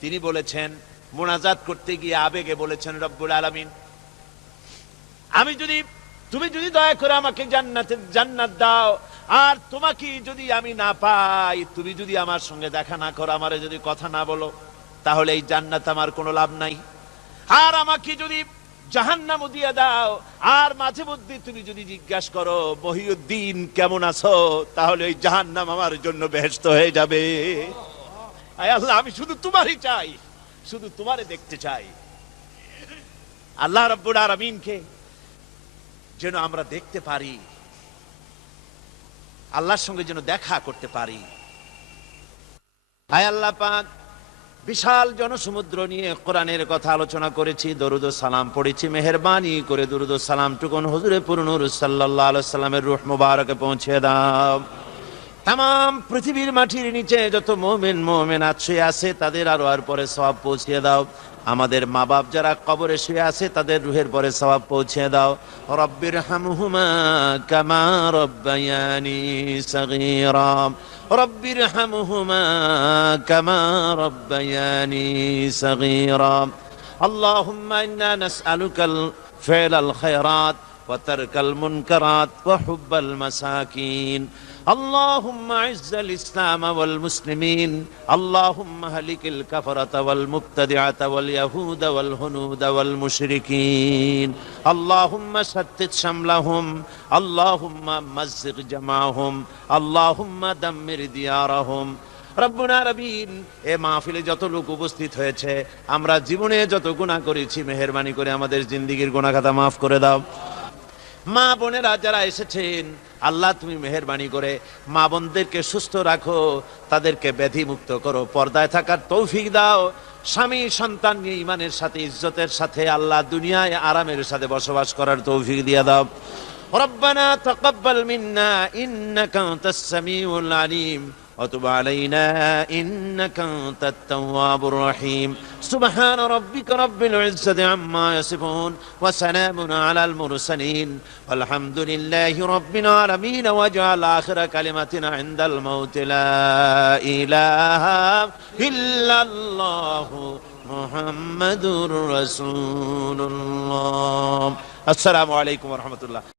তিনি বলেছেন, মুনাজাত করতে গিয়ে আবেগে বলেছেন, রব্বুল আলামিন, তুমি যদি দয়া করে আমাকে জান্নাত দাও, আর তোমাকে যদি আমি না পাই, তুমি যদি আমার সঙ্গে দেখা না করো, আমারে যদি কথা না বলো, তাহলে এই জান্নাত আমার কোনো লাভ নাই। আর আমাকে যদি জাহান্নামও দিয়ে দাও, আর মাঝে মধ্যে তুমি যদি জিজ্ঞাসা করো মহিউদ্দিন কেমন আছো, তাহলে ওই জাহান্নাম আমার জন্য বেহেশত হয়ে যাবে। আয় আল্লাহ, আমি শুধু তোমারই চাই, শুধু তোমারে দেখতে চাই। আল্লাহ রাব্বুল আলামিনকে যেন আমরা দেখতে পারি, আল্লাহর সঙ্গে যেন দেখা করতে পারি। আয় আল্লাহ পাক, বিশাল জনসমুদ্র নিয়ে কোরআনের কথা আলোচনা করেছি, দরুদ ও সালাম পড়েছি, মেহেরবানি করে দরুদ ও সালাম টুকুন হুজুরে পুরনূর সাল্লাল্লাহু আলাইহি সাল্লামের রূহ মুবারকে পৌঁছে দাও। তাম পৃথিবীর মাটির নিচে যত মুমিন মুমিনাত শুয়ে আছে, তাদের আর পরে সওয়াব পৌঁছে দাও। আমাদের মা বাপ যারা কবরে শুয়ে আছে, তাদের রুহের পরে সওয়াব পৌঁছে দাও। রব্বির হামহুমা কামা রব্বায়ানি সগীরা, রব্বির হামহুমা কামা রব্বায়ানি সগীরা। আল্লাহুম্মা ইন্না নাসআলুকাল ফি'লাল খায়রাত ওয়া তারকাল মুনকারাত ওয়া হুব্বাল মাসাকিন। اللهم اعز الاسلام والمسلمين، اللهم اهلك الكفرة والمبتدعة واليهود والهنود والمشركين، اللهم شتت شملهم، اللهم مزق جمعهم، اللهم دمر ديارهم। রব্বুনা রবিন, এ মাহফিলে যত লোক উপস্থিত হয়েছে, আমরা জীবনে যত গুনাহ করেছি, মেহেরবানি করে আমাদের জিন্দেগীর গুনাহ খাতা মাফ করে দাও। মা বোনেরা যারা এসেছেন, আল্লাহ তুমি মেহেরবানি করে মা বোনদেরকে সুস্থ রাখো, তাদেরকে ব্যাধি মুক্ত করো, পর্দায় থাকার তৌফিক দাও। স্বামী সন্তান নিয়ে ইমানের সাথে ইজ্জতের সাথে আল্লাহ দুনিয়ায় আরামের সাথে বসবাস করার তৌফিক দিয়ে দাও। রব্বানা তাকাব্বাল মিন্না ইন্নাকা আনতাস সামিউল আলিম وتب علينا إنك أنت التواب الرحيم. سبحان ربك رب العزة عما يصفون وسلام على المرسلين والحمد لله رب العالمين. واجعل آخر كلمتنا عند الموت لا إله إلا الله محمد رسول الله. السلام عليكم ورحمة الله.